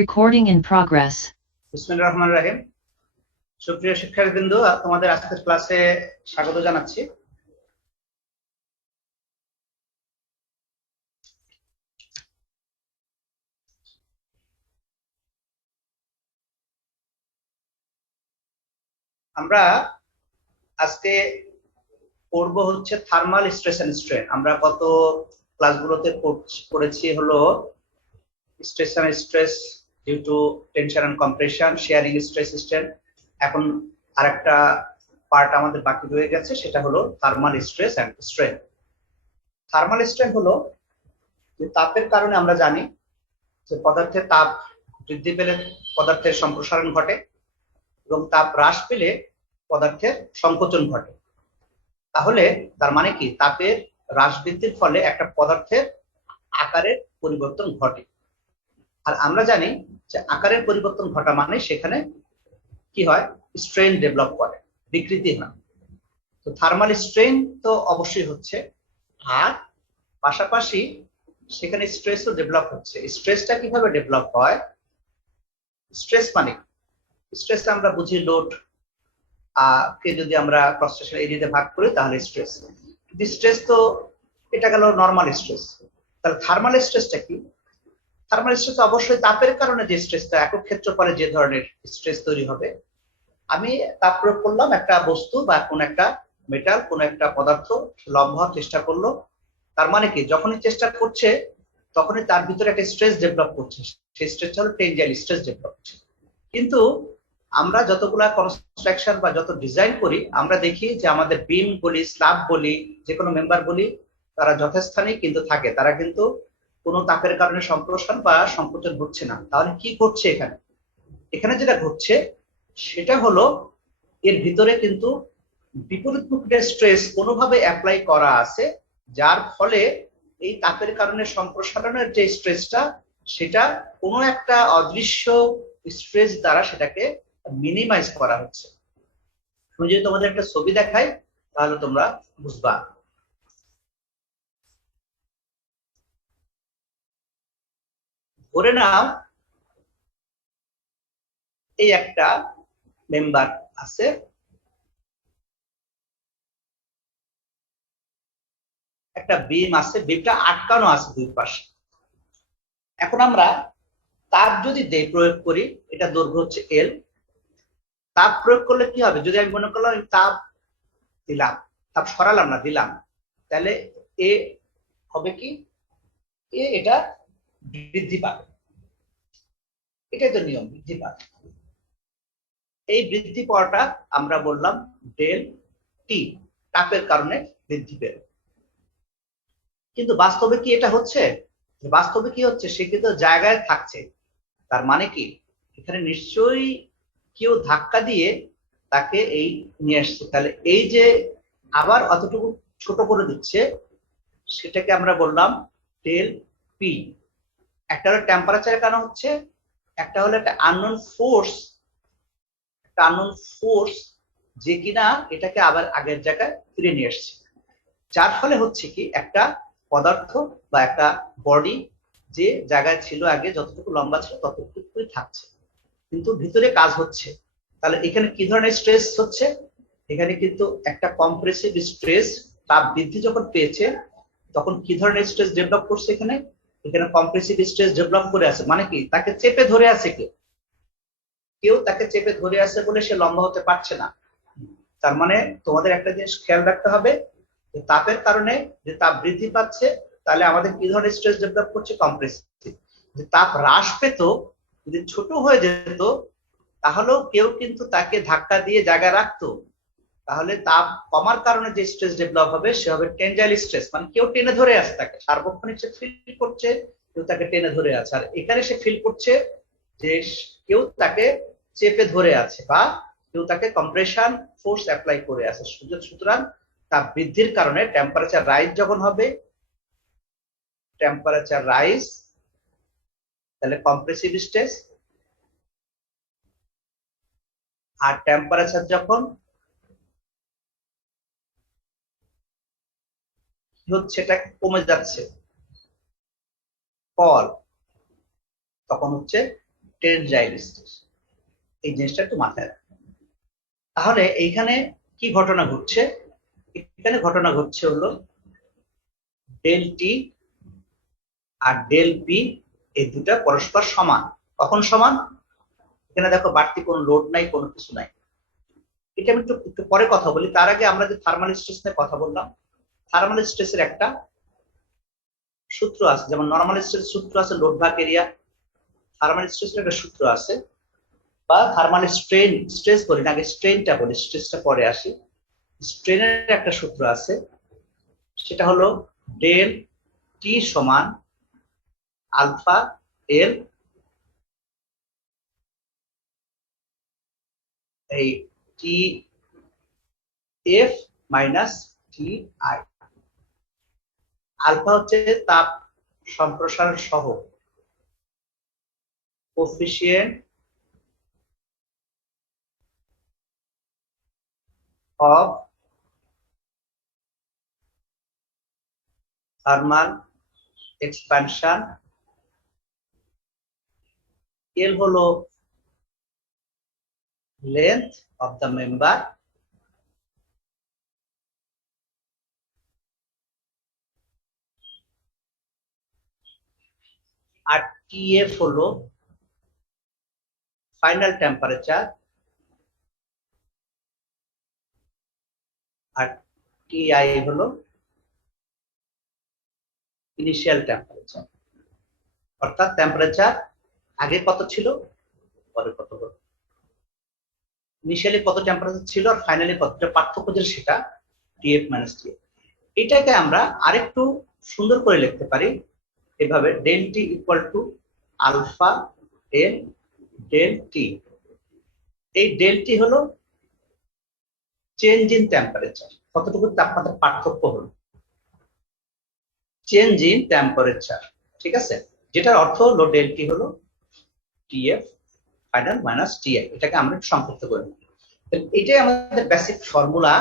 Recording in progress. বিসমিল্লাহির রহমানির রহিম। সুপ্রিয় শিক্ষার্থীবৃন্দ, তোমাদের আজকের ক্লাসে স্বাগত জানাচ্ছি। আমরা আজকে পড়ব হচ্ছে থার্মাল স্ট্রেস এন্ড স্ট্রেন। আমরা গত ক্লাসগুলোতে পড়েছি হলো stress and stress due to tension and compression, shearing stress strain. এখন আরেকটা পার্ট আমাদের বাকি রয়ে গেছে, সেটা হলো thermal stress and strain. Thermal strain হলো যে তাপের কারণে আমরা জানি যে পদার্থের তাপ বৃদ্ধি পেলে পদার্থের সম্প্রসারণ ঘটে এবং তাপ হ্রাস পেলে পদার্থের সংকোচন ঘটে। তাহলে তার মানে কি, তাপের হ্রাস বৃদ্ধির ফলে একটা পদার্থের আকারের পরিবর্তন ঘটে। আর আমরা জানি যে আকারের পরিবর্তন ঘটা মানে সেখানে কি হয়, স্ট্রেন ডেভেলপ করে, বিকৃতি হয়। তো থার্মাল স্ট্রেন তো অবশ্যই হচ্ছে, আর পাশাপাশি সেখানে স্ট্রেসও ডেভেলপ হচ্ছে। স্ট্রেসটা কিভাবে ডেভেলপ হয়? স্ট্রেস মানে স্ট্রেস আমরা বুঝি লোড কে যদি আমরা ক্রস সেকশন এরিয়াতে ভাগ করি তাহলে স্ট্রেস। কিন্তু স্ট্রেস তো এটা গেল নরমাল স্ট্রেস। তাহলে থার্মাল স্ট্রেসটা কি? থার্মাল স্ট্রেস অবশ্যই তাপের কারণে যে স্ট্রেসটা, একক ক্ষেত্রফলে যে ধরনের স্ট্রেস তৈরি হবে। আমি তাপ প্রয়োগ করলাম, একটা বস্তু বা কোন একটা মেটাল, কোন একটা পদার্থ লম্ব হওয়ার চেষ্টা করলো। তার মানে কি, যখনই চেষ্টা করছে তখনই তার ভিতরে একটা স্ট্রেস ডেভেলপ করছে, সেই স্ট্রেসটা হলো টেনজাইল স্ট্রেস ডেভেলপ করছে। কিন্তু আমরা যতগুলা কনস্ট্রাকশন বা যত ডিজাইন করি, আমরা দেখি যে আমাদের বিম বলি, স্ল্যাব বলি, যে কোনো মেম্বার বলি, তারা যথাস্থানেই কিন্তু থাকে, তারা কিন্তু কোনো তাপের কারণে সম্প্রসারণ বা সংকোচন হচ্ছে না। তাহলে কি ঘটছে এখানে? এখানে যেটা ঘটছে সেটা হলো এর ভিতরে কিন্তু বিপরীতমুখী স্ট্রেস কোনোভাবে অ্যাপ্লাই করা আছে, যার ফলে এই তাপের কারণে সম্প্রসারণের যে স্ট্রেসটা, সেটা কোনো একটা অদৃশ্য স্ট্রেস দ্বারা সেটাকে মিনিমাইজ করা হচ্ছে। আমি যদি তোমাদের একটা ছবি দেখাই তাহলে তোমরা বুঝবা। ধরে নাও এই একটা মেম্বার আছে, একটা বিম আছে, বিমটা আটকানো আছে দুই পাশে। এখন আমরা তাপ যদি দেই, প্রয়োগ করি, এটা দৈর্ঘ্য হচ্ছে এল। তাপ প্রয়োগ করলে কি হবে? যদি আমি মনে করলাম তাপ দিলাম, তাপ সরালাম না, দিলাম, তাহলে এ হবে কি, এটা বৃদ্ধি পাবে। এটাই তো নিয়ম, বৃদ্ধি পাবে। এই বৃদ্ধি পাওয়াটা আমরা বললাম ডেল টি, তাপের কারণে বৃদ্ধি পেল। কিন্তু বাস্তবে কি এটা হচ্ছে? বাস্তবে কি হচ্ছে, সে কিন্তু জায়গায় থাকছে। তার মানে কি, এখানে নিশ্চয়ই কেউ ধাক্কা দিয়ে তাকে এই নিয়ে আসছে। তাহলে এই যে আবার অতটুকু ছোট করে দিচ্ছে, সেটাকে আমরা বললাম ডেল পি। একটা হলো টেম্পারেচারের কারণ হচ্ছে, একটা হলো একটা আননোন ফোর্স, যে কিনা এটাকে আবার আগের জায়গায় ফিরে নিয়ে আসছে। যার ফলে হচ্ছে কি, একটা পদার্থ বা একটা বডি যে জায়গায় ছিল আগে, যতটুকু লম্বা ছিল ততটুকুই থাকছে, কিন্তু ভিতরে কাজ হচ্ছে। তাহলে এখানে কি ধরনের স্ট্রেস হচ্ছে? এখানে কিন্তু একটা কম্প্রেসিভ স্ট্রেস, তাপ বৃদ্ধি যখন পেয়েছে তখন কি ধরনের স্ট্রেস ডেভেলপ করছে? এখানে এখানে কম্প্রেসিভ স্ট্রেস ডেভেলপ করে আছে। মানে কি, তাকে চেপে ধরে আছে কেউ, কেউ তাকে চেপে ধরে আছে বলে সে লম্বা হতে পারছে না। তার মানে তোমাদের একটা জিনিস খেয়াল রাখতে হবে, যে তাপের কারণে যে তাপ বৃদ্ধি পাচ্ছে, তাহলে আমাদের কি ধরনের স্ট্রেস ডেভেলপ করছে? কম্প্রেসিভ। যে তাপ হ্রাস পেত, যদি ছোট হয়ে যেত, তাহলেও কেউ কিন্তু তাকে ধাক্কা দিয়ে জায়গায় রাখতো। তাহলে তাপ কমার কারণে যে স্ট্রেস ডেভেলপ হবে সে হবে টেনজাইল স্ট্রেস, মানে কেউ টেনে ধরে আছে তাকে, সার্বক্ষণিক সে ফিল করছে কেউ তাকে টেনে ধরে আছে। আর এখানে সে ফিল করছে যে কেউ তাকে চেপে ধরে আছে, বা কেউ তাকে কম্প্রেশন ফোর্স অ্যাপ্লাই করে আছে। সুতরাং তাপ বৃদ্ধির কারণে টেম্পারেচার রাইজ যখন হবে, টেম্পারেচার রাইজ, তাহলে কম্প্রেসিভ স্ট্রেস। আর টেম্পারেচার যখন হচ্ছে, এটা কমে যাচ্ছে, ফল, তখন হচ্ছে টেনজাইল স্ট্রেস। এই জিনিসটা একটু মাথায় রাখবেন। তাহলে এইখানে কি ঘটনা ঘটছে? এখানে ঘটনা ঘটছে হলো ডেল টি আর ডেল পি এই দুটা পরস্পর সমান। কখন সমান? এখানে দেখো বাড়তি কোনো লোড নাই, কোনো কিছু নাই। এটা আমি একটু একটু পরে কথা বলি। তার আগে আমরা যে থার্মাল স্ট্রেস নিয়ে কথা বললাম, থার্মাল স্ট্রেসের একটা সূত্র আছে। যেমন নরমাল স্ট্রেস সূত্র আছে লোড ভাগ এরিয়া, থার্মাল স্ট্রেসের একটা সূত্র আছে, বা থার্মাল স্ট্রেন, স্ট্রেস বলি না, আগে স্ট্রেনটা বলি, স্ট্রেসটা পরে আসি। স্ট্রেনের একটা সূত্র আছে, সেটা হলো ডেল টি সমান আলফা এল এই T F minus T I. Alpha হচ্ছে তাপ সম্প্রসারণ সহ coefficient of thermal expansion. L হলো লেন্থ অফ দ্য মেম্বার, আর টিএফ হলো ফাইনাল টেম্পারেচার, আর টিআই হলো ইনিশিয়াল টেম্পারেচার। অর্থাৎ টেম্পারেচার আগে কত ছিল, পরে কত হলো। ইনিশিয়ালি কত টেম্পারেচার ছিল আর ফাইনালি কতটা পার্থক্য ছিল, সেটা টিএফ মাইনাস টিএফ। এটাকে আমরা আরেকটু সুন্দর করে লিখতে পারি এভাবে, del T equal to alpha L del T. এই ডেল টি হলো চেঞ্জ ইন টেম্পারেচার, কতটুকু তাপমাত্রার পার্থক্য হলো, চেঞ্জ ইন টেম্পারেচার, ঠিক আছে? যেটার অর্থ হলো ডেল টি হলো টিএফ ফাইনাল মাইনাস টিআই। এটাকে আমরা একটু সংক্ষিপ্ত করে নিই। এটাই আমাদের বেসিক ফর্মুলা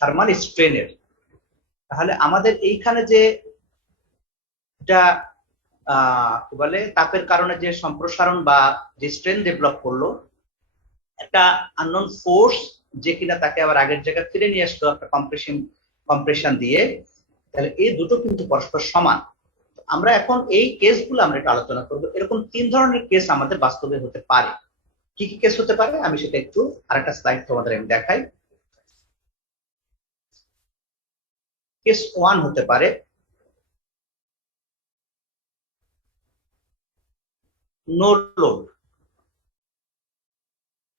থার্মাল স্ট্রেনের। তাহলে আমাদের এইখানে যে এটা কি বলে, তাপের কারণে যে সম্প্রসারণ বা যে স্ট্রেন ডেভেলপ করলো, একটা আননোন ফোর্স যে কিনা তাকে আবার আগের জায়গায় ফিরে নিয়ে আসলো একটা কম্প্রেশন দিয়ে, তাহলে এই দুটো কিন্তু পরস্পর সমান। আমরা এখন এই কেসগুলো আমরা একটু আলোচনা করবো। এরকম 3 ধরনের কেস আমাদের বাস্তবে হতে পারে। কি কি কেস হতে পারে আমি সেটা একটু আরেকটা স্লাইড তোমাদের আমি দেখাই। কেস 1 হতে পারে নো লোড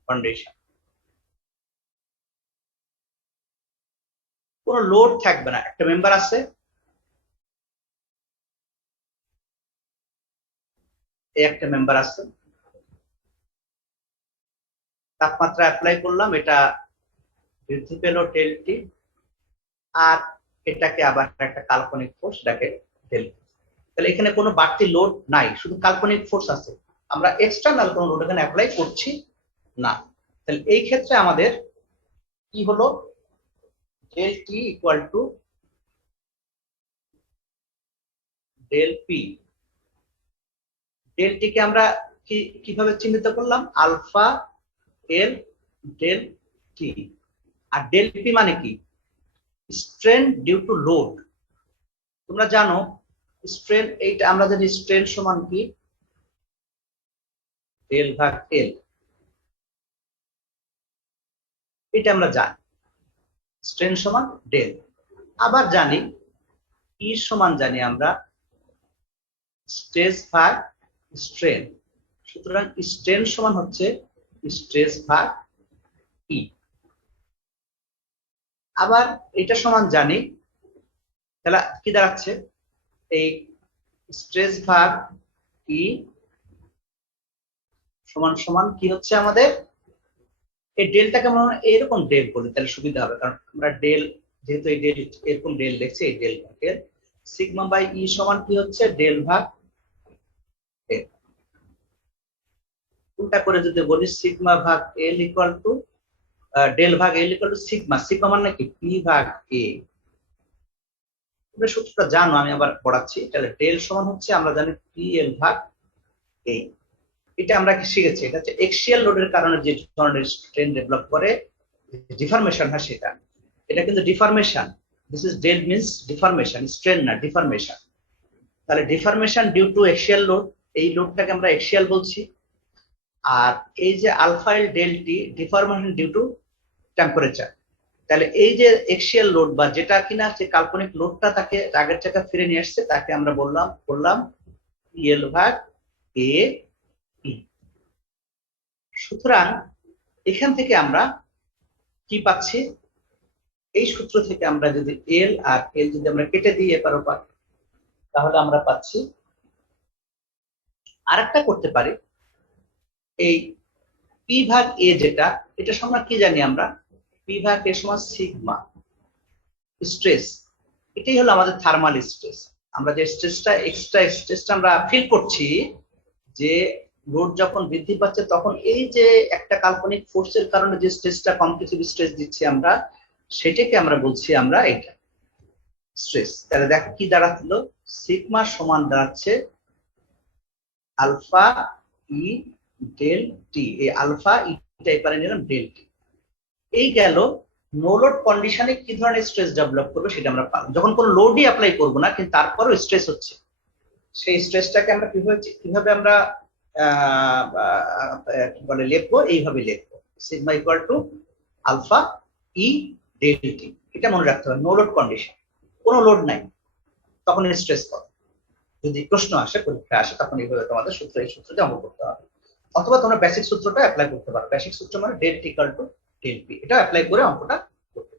কন্ডিশন, কোনো লোড থাকবে না, একটা মেম্বার আছে, একটা মেম্বার আছে, তাপমাত্রা অ্যাপ্লাই করলাম, এটা বৃদ্ধি পেল টেলটি, আর এটাকে আবার একটা কাল্পনিক ফোর্স ডাকে ডেল। তাহলে এখানে কোনো বাড়তি লোড নাই, শুধু কাল্পনিক ফোর্স আছে, আমরা এক্সটার্নাল কোনো লোড এখানে অ্যাপ্লাই করছি না। তাহলে এই ক্ষেত্রে আমাদের কি হলো, del T equal to del P. Del T কে আমরা কিভাবে চিহ্নিত করলাম, আলফা এল ডেল টি। আর ডেল পি মানে কি, স্ট্রেন ডিউ টু লোড। তোমরা জানো স্ট্রেন, এইটা আমরা জানি স্ট্রেন সমান কি, ডেল ভাগ এল, এটা আমরা জানি স্ট্রেন সমান ডেল। আবার জানি ই সমান জানি আমরা স্ট্রেস ভাগ স্ট্রেন। সুতরাং স্ট্রেন সমান হচ্ছে স্ট্রেস ভাগ ই। আবার এটা সমান জানি, তাহলে কি দাঁড়াচ্ছে, এই স্ট্রেস ভাগ ই সমান সমান কি হচ্ছে আমাদের, এই ডেলটাকে আমরা এরকম ডেল বলি, তাহলে সুবিধা হবে, কারণ আমরা ডেল যেহেতু এই ডেল এরকম ডেল লিখছি, এই ডেল ভাগের সিগমা বাই ই সমান কি হচ্ছে, ডেল ভাগ এল। উল্টা করে যদি বলি সিগমা ভাগ এল ইকুয়াল টু ডেল ভাগ L equal to sigma, sigma মানে কি পি ভাগ এ। তোমরা সূত্রটা জানো, আমি আবার পড়াচ্ছি। তাহলে ডেল সমান হচ্ছে আমরা জানি পি এল ভাগ এ। এটা আমরা কি শিখেছি, এটা হচ্ছে এক্সিয়াল লোডের কারণে যে ধরনের স্ট্রেন ডেভেলপ করে ডিফরমেশন হয় সেটা। এটা কিন্তু deformation, this is del means deformation, strain না ডিফরমেশন। তাহলে deformation due to axial load, এই লোডটাকে আমরা এক্সিয়াল বলছি। আর এই যে alpha L del T deformation due to temperature. তাহলে এই যে এক্সিয়াল লোড বা যেটা কিনা যে কাল্পনিক লোডটা তাকে আগের জায়গায় ফিরে নিয়ে আসছে তাকে আমরা বললাম এল ভাগ এ পি। সুতরাং এখান থেকে আমরা কি পাচ্ছি, এই সূত্র থেকে আমরা যদি এল আর এল যদি আমরা কেটে দিই এপার ওপার, তাহলে আমরা পাচ্ছি আরেকটা করতে পারি, এই পি ভাগ এ যেটা, এটা সমান কি জানি আমরা, পি ভাগ এ সমান সিগমা স্ট্রেস। এটাই হলো আমাদের থার্মাল স্ট্রেস। আমরা যে স্ট্রেসটা এক্সট্রা স্ট্রেসটা আমরা ফিল করছি, যে লোড যখন বৃদ্ধি পাচ্ছে তখন এই যে একটা কাল্পনিক ফোর্সের কারণে যে স্ট্রেসটা কম্প্রেসিভ স্ট্রেস দিচ্ছি আমরা, সেটাকে আমরা বলছি আমরা এটা স্ট্রেস। তাহলে দেখো কি দাঁড়াচ্ছিল, সিগমা সমান দাঁড়াচ্ছে আলফা ই ডেল টি। এই আলফা ইটা এপারে নিলাম ডেল টি। এই গেল নো লোড কন্ডিশনে কি ধরনের স্ট্রেস ডেভেলপ করবে সেটা আমরা পাবো, যখন কোনো লোডই অ্যাপ্লাই করবো না কিন্তু তারপরও স্ট্রেস হচ্ছে। সেই স্ট্রেসটাকে আমরা কিভাবে আমরা কি বলে লিখবো, এইভাবে লিখবো, sigma equal to alpha E del T. এটা মনে রাখতে হবে, নো লোড কন্ডিশন, কোনো লোড নাই তখন স্ট্রেস কত। যদি প্রশ্ন আসে, পরীক্ষা আসে, তখন এইভাবে তোমাদের এই সূত্রটা অঙ্ক করতে হবে। অথবা তোমরা বেসিক সূত্রটা অ্যাপ্লাই করতে পারো। বেসিক সূত্র মানে del T equal to del P, এটা অ্যাপ্লাই করে অঙ্কটা করতে।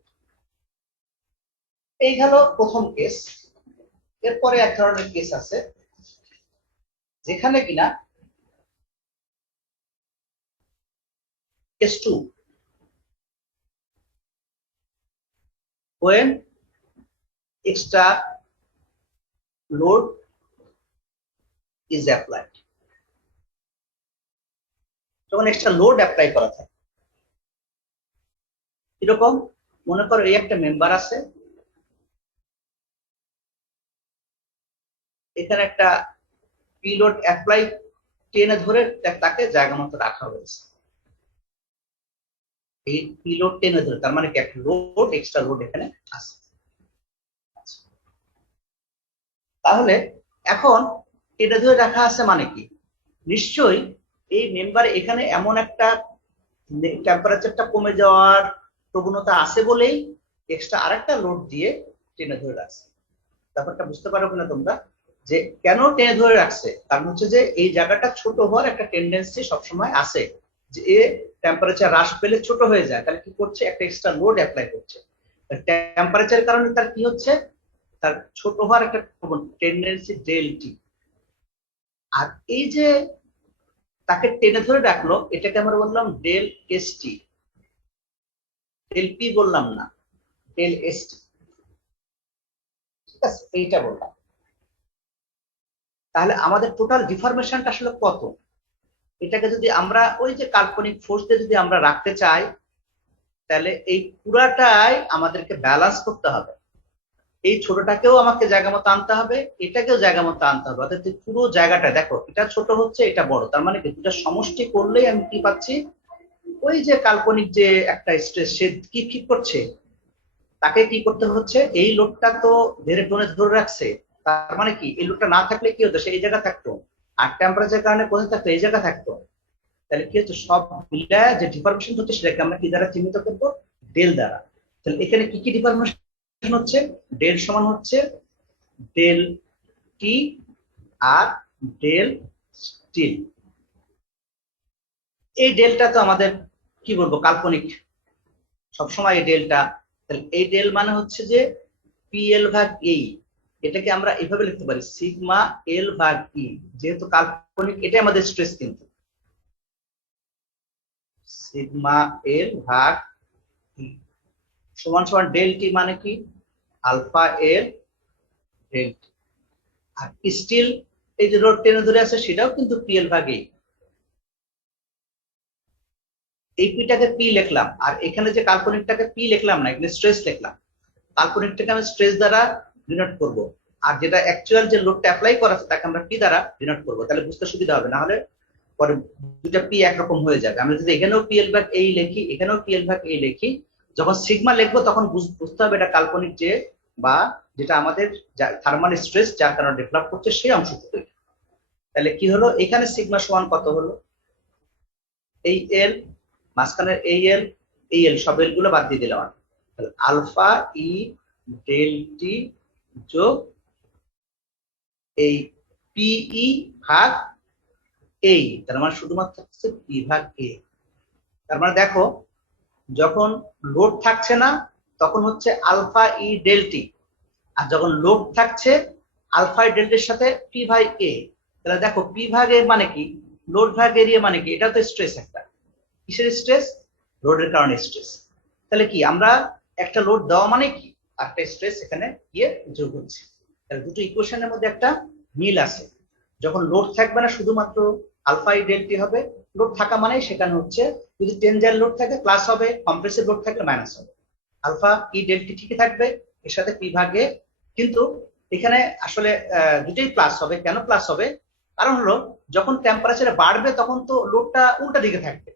এই গেল প্রথম কেস। এরপরে এক ধরনের কেস আছে যেখানে কিনা case 2, when extra load is applied, যখন এক্সট্রা লোড অ্যাপ্লাই করা থাকে। এরকম মনে করো এই একটা মেম্বার আছে, এখানে একটা পি লোড অ্যাপ্লাই টেনে ধরে তাকে জায়গা মতো রাখা হয়েছে। এই পি লোড টেনে ধরে, তার মানে কি একটা লোড, এক্সট্রা লোড এখানে আছে। তাহলে এখন টেনে ধরে রাখা আছে মানে কি, নিশ্চয়ই এই মেম্বারে এখানে এমন একটা টেম্পারেচারটা কমে যাওয়ার প্রবণতা আছে বলেই এক্সট্রা আরেকটা লোড দিয়ে টেনে ধরে রাখছে। ব্যাপারটা বুঝতে পারো কিনা তোমরা, যে কেন টেনে ধরে রাখছে? কারণ হচ্ছে যে এই জায়গাটা ছোট হওয়ার একটা টেন্ডেন্সি সবসময় আছে, যে এ টেম্পারেচার হ্রাস পেলে ছোট হয়ে যায়, তাহলে কি করছে, একটা এক্সট্রা লোড অ্যাপ্লাই করছে। টেম্পারেচারের কারণে তার কি হচ্ছে, তার ছোট হওয়ার একটা টেন্ডেন্সি ডেল টি। আর এই যে তাকে টেনে ধরে রাখলো, এটাকে আমরা বললাম del S T, del P বললাম না, ডেল এস টি। ঠিক আছে, এইটা বললাম। তাহলে আমাদের টোটাল ডিফরমেশনটা আসলে কত, এটাকে যদি আমরা ওই যে কাল্পনিক ফোর্স দিয়ে যদি আমরা রাখতে চাই, তাহলে এই পুরাটাই আমাদেরকে ব্যালেন্স করতে হবে। এই ছোটটাকেও আমাকে জায়গা মতো আনতে হবে, এটাকেও জায়গা মতো আনতে হবে। অর্থাৎ পুরো জায়গাটা দেখো, এটা ছোট হচ্ছে, এটা বড়, তার মানে কি দুটা সমষ্টি করলেই আমি কি পাচ্ছি, ওই যে কাল্পনিক যে একটা স্ট্রেস, সে কি করছে, তাকে কি করতে হচ্ছে, এই লোডটা তো ধরে রাখছে, তার মানে কি এই লোডটা না থাকলে কি হতো, সে এই জায়গা থাকতো, আর টেম্পারেচার কারণে কোথায় থাকতো, এই জায়গা থাকতো। তাহলে কি হচ্ছে, সব মিলে যে ডিফরমেশন হচ্ছে সেটাকে আমরা কি দ্বারা চিহ্নিত করবো, ডেল দ্বারা। তাহলে এখানে কি কি ডিফরমেশন হচ্ছে, ডেল সমান হচ্ছে ডেল টি আর ডেল টি। এই ডেলটা তো আমাদের কি বলবো কাল্পনিক, সবসময় এই ডেলটা, এই ডেল মানে হচ্ছে যে পি এল ভাগ ই। এটাকে আমরা এইভাবে লিখতে পারি, সিগমা এল ভাগ ই, যেহেতু কাল্পনিক এটাই আমাদের স্ট্রেস, কিন্তু সিগমা এল ভাগ ই সমান সমান ডেল টি মানে কি, আলফা এল ডেল টি। আর স্টিল এই যে রোড টেনে ধরে আছে সেটাও কিন্তু পি এল ভাগ ই। এই পিটাকে পি লিখলাম, আর এখানে যে কাল্পনিকটাকে পি লিখলাম না, এখানে স্ট্রেস লিখলাম। কাল্পনিকটাকে আমি স্ট্রেস দ্বারা ডিনোট করব, আর যেটা অ্যাকচুয়াল যে লোডটা অ্যাপ্লাই করা আছে তাকে আমরা পি দ্বারা ডিনোট করব, তাহলে বুঝতে সুবিধা হবে। না হলে পরে দুটা পি একরকম হয়ে যাবে। আমরা যদি এখানেও পিএল ভাগ এই লিখি, এখানেও পিএল ভাগ এই লিখি, যখন সিগমা লিখবো তখন বুঝতে হবে এটা কাল্পনিক যে বা যেটা আমাদের থার্মাল স্ট্রেস যার কারণে ডেভেলপ করছে সেই অংশটুকু। তাহলে কি হলো, এখানে সিগমা সমান কত হলো, এই এল মাঝখানের এই এল সব এল গুলো বাদ দিয়ে দিলাম। তাহলে আলফা ই ডেল টি যোগ এই পিই ভাগ এই, তার মানে শুধুমাত্র হচ্ছে পি ভাগ এ। তার মানে দেখো যখন লোড থাকছে না তখন হচ্ছে আলফা ই ডেল টি, আর যখন লোড থাকছে আলফা ই ডেল টির সাথে পি ভাগ এ। তাহলে দেখো পি ভাগ এ মানে কি, লোড ভাগ এরিয়া মানে কি, এটা তো স্ট্রেস একটা। কিসের স্ট্রেস? লোডের কারণে স্ট্রেস। তাহলে কি আমরা একটা লোড দেওয়া মানে কি, একটা স্ট্রেস এখানে গিয়ে যোগ হচ্ছে। তাহলে দুটো ইকুয়েশনের মধ্যে একটা মিল আছে। যখন লোড থাকবে না শুধুমাত্র আলফা ই ডেল টি হবে, লোড থাকা মানে সেখানে হচ্ছে যদি টেনজাইল লোড থাকে প্লাস হবে, কম্প্রেসিভ লোড থাকলে মাইনাস হবে। আলফা ই ডেল টি ঠিকই থাকবে, এর সাথে পি ভাগে, কিন্তু এখানে আসলে দুটোই প্লাস হবে। কেন প্লাস হবে? কারণ হলো যখন টেম্পারেচার বাড়বে তখন তো লোডটা উল্টা দিকে থাকবে,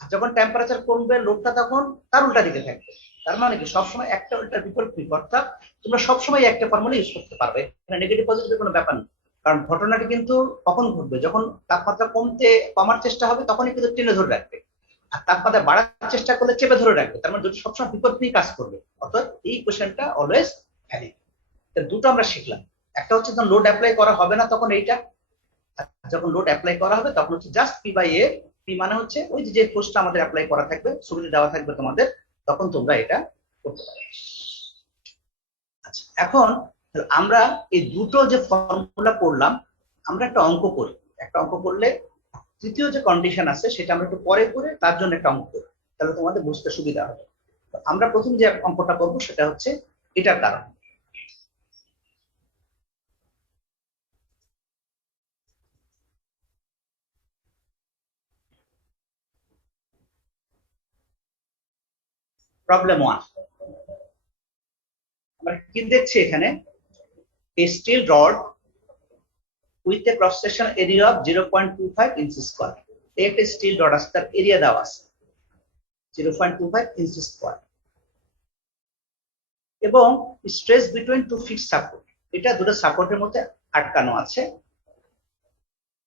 আর যখন টেম্পারেচার কমবে লোডটা তখন তার উল্টা দিকে থাকবে। তার মানে কি সবসময় একটা উল্টার বিপরীত, অর্থাৎ তোমরা সবসময় একটা ফর্মুলা ইউজ করতে পারবে, এখানে নেগেটিভ পজিটিভ কোনো ব্যাপার নেই। কারণ ঘটনাটি কিন্তু কখন ঘটবে, যখন তাপমাত্রা কমার চেষ্টা হবে তখনই কিন্তু টেনে ধরে রাখবে, আর তাপমাত্রা বাড়ার চেষ্টা করলে চেপে ধরে রাখবে। তার মানে দুটো সবসময় বিপরীত নিয়ে কাজ করবে, অর্থাৎ এই কোশ্চেনটা অলওয়েজ ভ্যালিড। দুটো আমরা শিখলাম, একটা হচ্ছে যখন লোড অ্যাপ্লাই করা হবে না তখন এইটা, যখন লোড অ্যাপ্লাই করা হবে তখন হচ্ছে just P by A. P মানে হচ্ছে ওই যে ফোর্সটা আমাদের অ্যাপ্লাই করা থাকবে, ছবিতে দেওয়া থাকবে তোমাদের, তখন তোমরা এটা করতে পারবে। আচ্ছা, এখন আমরা এই দুটো যে ফর্মুলা পড়লাম, আমরা একটা অঙ্ক করি। একটা অঙ্ক করলে তৃতীয় যে কন্ডিশন আছে সেটা আমরা একটু পরে করে তার জন্য একটা অঙ্ক করি, তাহলে তোমাদের বুঝতে সুবিধা হবে। আমরা প্রথম যে অঙ্কটা করবো সেটা হচ্ছে এটার কারণ। প্রবলেম 1, আমরা কি দেখছি এখানে, a steel rod with a cross section area of 0.25 inches square। এই একটা স্টিল রড আছে, তার এরিয়া দেওয়া আছে 0.25 inches square, এবং stress between two fixed support, এটা দুটো সাপোর্টের মধ্যে আটকানো আছে।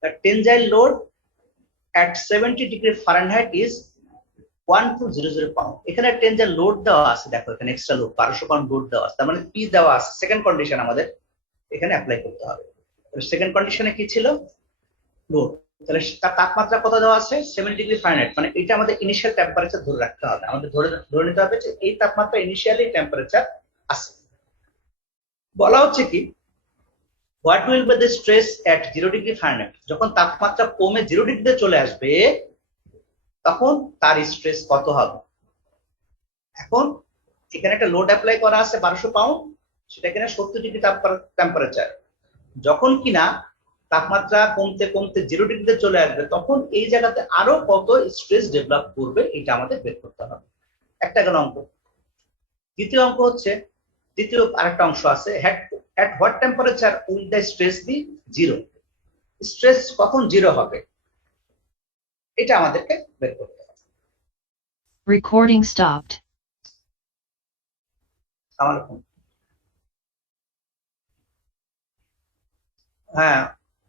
The tensile load at 70 degree Fahrenheit is 1200 pound. এখানে টেনজাইল লোড দেওয়া আছে, দেখো এখানে এক্সট্রা লোড 1200 পাউন্ড লোড দেওয়া আছে, তার মানে পি দেওয়া আছে। সেকেন্ড কন্ডিশন আমাদের এখানে অ্যাপ্লাই করতে হবে। সেকেন্ড কন্ডিশনে কি ছিল? লোড। তাহলে তার তাপমাত্রা কত দেওয়া আছে? 70 ডিগ্রি ফারেনহাইট, মানে এটা আমাদের ইনিশিয়াল টেম্পারেচার ধরে রাখতে হবে। আমাদের ধরে নিতে হবে যে এই তাপমাত্রা ইনিশিয়ালি টেম্পারেচার আছে। বলা হচ্ছে কি, what will be the stress at 0 degree Fahrenheit, যখন তাপমাত্রা কমে 0 ডিগ্রিতে চলে আসবে তখন তার স্ট্রেস কত হবে। এখন এখানে একটা লোড অ্যাপ্লাই করা আছে 1200 পাউন্ড, সেটা কিনা 70 ডিগ্রি টেম্পারেচার। যখন কিনা তাপমাত্রা কমতে কমতে 0 ডিগ্রিতে চলে আসবে তখন এই জায়গাতে আরো কত স্ট্রেস ডেভেলপ করবে, এটা আমাদের বের করতে হবে। একটা গেল অঙ্ক। দ্বিতীয় অঙ্ক হচ্ছে, দ্বিতীয় আরেকটা অংশ আছে, at what temperature will the stress be 0, stress কখন 0 হবে, এটা আমাদেরকে বের করতে হবে। Recording stopped. আসসালামু আলাইকুম। হ্যাঁ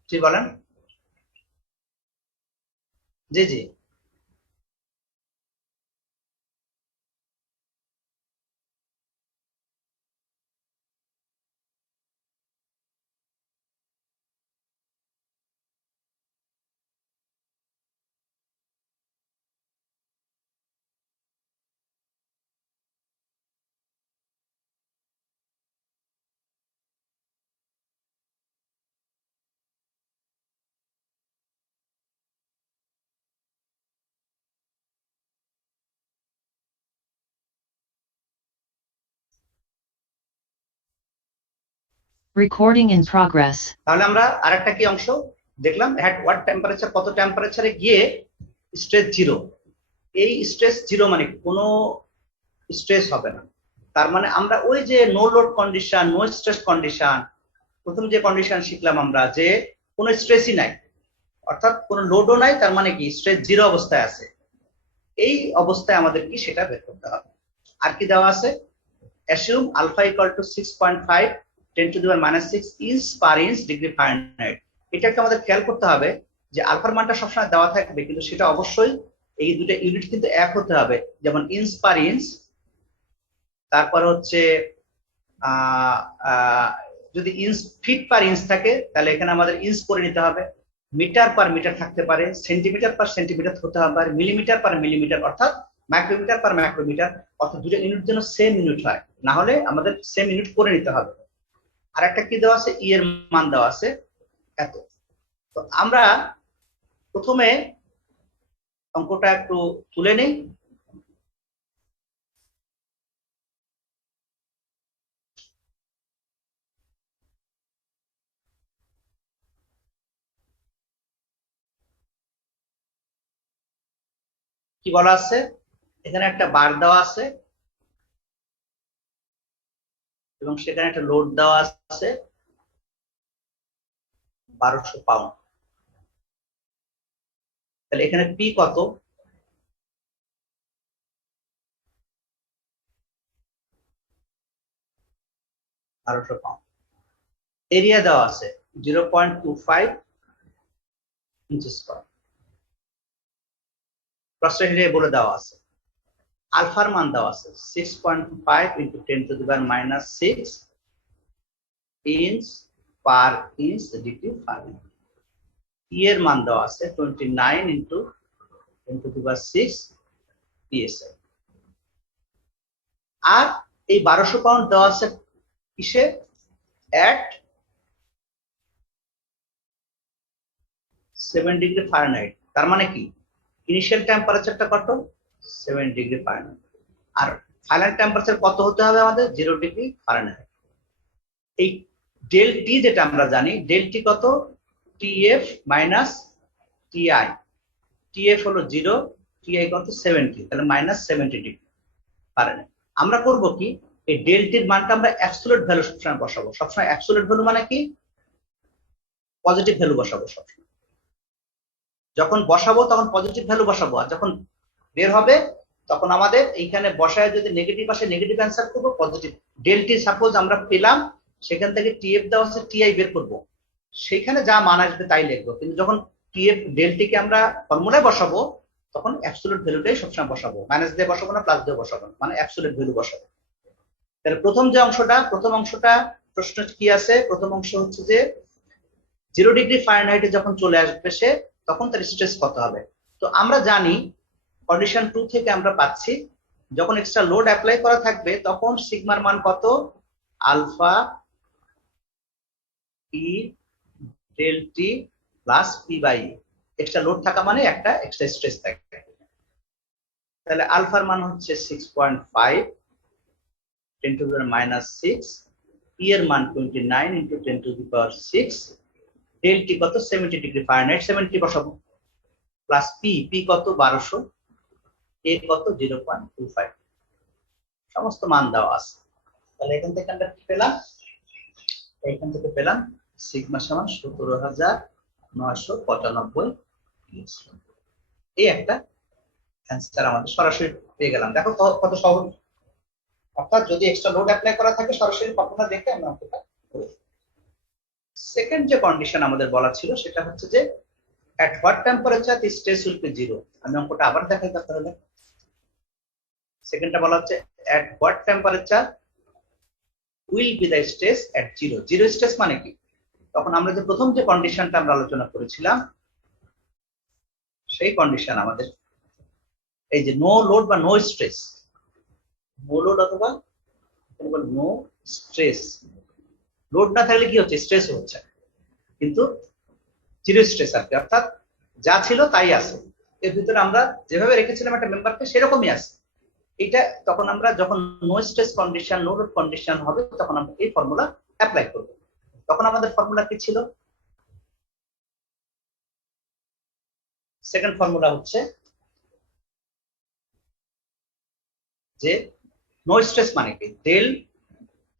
জি বলেন। জি জি Recording in progress. তাহলে আমরা আরেকটা কি অংশ দেখলাম, at what temperature, কত টেম্পারেচারে গিয়ে স্ট্রেস 0। এই স্ট্রেস 0 মানে কোনো স্ট্রেস হবে না। তার মানে আমরা ওই যে no load condition, no stress condition, প্রথম যে কন্ডিশন শিখলাম আমরা যে কোনো স্ট্রেসই নাই, অর্থাৎ কোনো লোডও নাই, তার মানে কি স্ট্রেস জিরো অবস্থায় আছে। এই অবস্থায় আমাদের কি সেটা বের করতে হবে। আর কি দেওয়া আছে, assume alpha equal to 6.5 10 to the power minus 6 inch per inch degree Fahrenheit। এটাকে আমাদের খেয়াল করতে হবে যে আলফার মানটা সবসময় দেওয়া থাকবে, কিন্তু সেটা অবশ্যই এই দুটো ইউনিট কিন্তু এক হতে হবে। যেমন ইঞ্চ পার ইঞ্চ, তারপর হচ্ছে যদি ইঞ্চ ফিট পার ইঞ্চ থাকে তাহলে এখানে আমাদের ইঞ্চ করে নিতে হবে, মিটার পার মিটার থাকতে পারে, সেন্টিমিটার পার সেন্টিমিটার হতে হবে, মিলিমিটার পার মিলিমিটার, অর্থাৎ মাইক্রোমিটার পার মাইক্রোমিটার, অর্থাৎ দুটো ইউনিট যেন সেম ইউনিট হয়, না হলে আমাদের সেম ইউনিট করে নিতে হবে। আর একটা কি দেওয়া আছে, ই এর মান দেওয়া আছে এত। তো আমরা প্রথমে অঙ্কটা একটু তুলে নেই। কি বলা আছে, এখানে একটা বার দেওয়া আছে এবং সেখানে একটা লোড দেওয়া আছে 1200 পাউন্ড। তাহলে এখানে পি কত, পাউন্ড। এরিয়া দেওয়া আছে 0.25 ইঞ্চ স্কয়ার। প্রশ্ন এরিয়া বলে দেওয়া আছে। আলফার মান দেওয়া আছে 6.5 into 10 to the power minus 6 inch per inch degree Fahrenheit। ই এর মান দেওয়া আছে 29 into 10 to the power 6 psi। আর এই 1200 পাউন্ড দেওয়া আছে কিসে, at 7 ডিগ্রি ফারেনহাইট। তার মানে কি ইনিশিয়াল টেম্পারেচারটা কত, 7 ডিগ্রি ফারেনহাইট, আর ফাইনাল টেম্পারেচার কত হতে হবে আমাদের, 0 ডিগ্রি ফারেনহাইট। এই ডেল টি যেটা আমরা জানি, ডেল টি কত, টিএফ মাইনাস টিআই। টিএফ হলো 0, টিআই কত 70, তাহলে মাইনাস 70 ডিগ্রি ফারেনহাইট। আমরা করব কি, এই ডেল টির মানটা আমরা অ্যাবসলিউট ভ্যালু সবসময় বসাবো। সবসময় অ্যাবসলিউট ভ্যালু মানে কি, পজিটিভ ভ্যালু বসাবো সবসময়। যখন বসাবো তখন পজিটিভ ভ্যালু বসাবো, আর যখন বের হবে তখন আমাদের এইখানে বসায় যদি নেগেটিভ আসে নেগেটিভ অ্যান্সার করবো, পজিটিভ। ডেলটি সাপোজ আমরা পেলাম, সেখান থেকে টিএফ দেওয়া আছে, টিআই বের করবো, সেখানে যা মান আসবে তাই লিখবো। কিন্তু যখন টিএফ ডেলটিকে আমরা ফর্মুলায় বসাবো তখন অ্যাবসলিউট ভ্যালুটাই সবসময় বসাবো, মাইনাস দিয়ে বসাবো না, প্লাস দিয়ে বসাবো না, মানে অ্যাবসলিউট ভ্যালু বসাবো। তাহলে প্রথম অংশটা প্রশ্ন কি আছে, প্রথম অংশ হচ্ছে যে 0 ডিগ্রি ফারেনহাইটে যখন চলে আসবে সে, তখন তার স্ট্রেস কত হবে। তো আমরা জানি কন্ডিশন 2 থেকে আমরা পাচ্ছি যখন এক্সট্রা লোড অ্যাপ্লাই করা থাকবে তখন সিগমার মান কত, alpha P del T plus P by E. Extra load থাকা মানে একটা এক্সট্রা স্ট্রেস থাকে। তাহলে আলফার মান হচ্ছে 6.5 10 to the power minus 6, ই এর মান 29 into 10 to the power 6, del T কত 70 ডিগ্রি ফারেনহাইট, 70 বসাবো, প্লাস পি, পি কত 1200, এ কত 0.25, সমস্ত মান দেওয়া আছে। তাহলে এখান থেকে আমরা কি পেলাম, এখান থেকে পেলাম সিগমা সমান 17,995। এই একটা অ্যান্সার আমাদের সরাসরি পেয়ে গেলাম। দেখো কত সহজ। অর্থাৎ যদি এক্সট্রা লোড অ্যাপ্লাই করা থাকে সরাসরি ফর্মুলা দেখে আমরা অঙ্কটা করি। সেকেন্ড যে কন্ডিশন আমাদের বলা ছিল সেটা হচ্ছে যে at what temperature the stress will be 0। আমি অঙ্কটা আবার দেখাই তাহলে। সেকেন্ডটা বলা হচ্ছে at what temperature will be the stress at 0। 0 stress মানে কি, তখন আমরা যে প্রথম যে কন্ডিশনটা আমরা আলোচনা করেছিলাম সেই কন্ডিশন আমাদের এই যে নো লোড বা নো স্ট্রেস, নো লোড অথবা নো স্ট্রেস। লোড না থাকলে কি হচ্ছে, স্ট্রেস হচ্ছে, কিন্তু জিরো স্ট্রেস আর কি, অর্থাৎ যা ছিল তাই আছে। এর ভিতরে আমরা যেভাবে রেখেছিলাম একটা মেম্বারকে সেরকমই আছে। এটা তখন আমরা যখন no stress condition, no load condition হবে তখন আমরা এই ফর্মুলা অ্যাপ্লাই করব। তখন আমাদের ফর্মুলা কি ছিল, সেকেন্ড ফর্মুলা হচ্ছে যে নো স্ট্রেস মানে কি, ডেল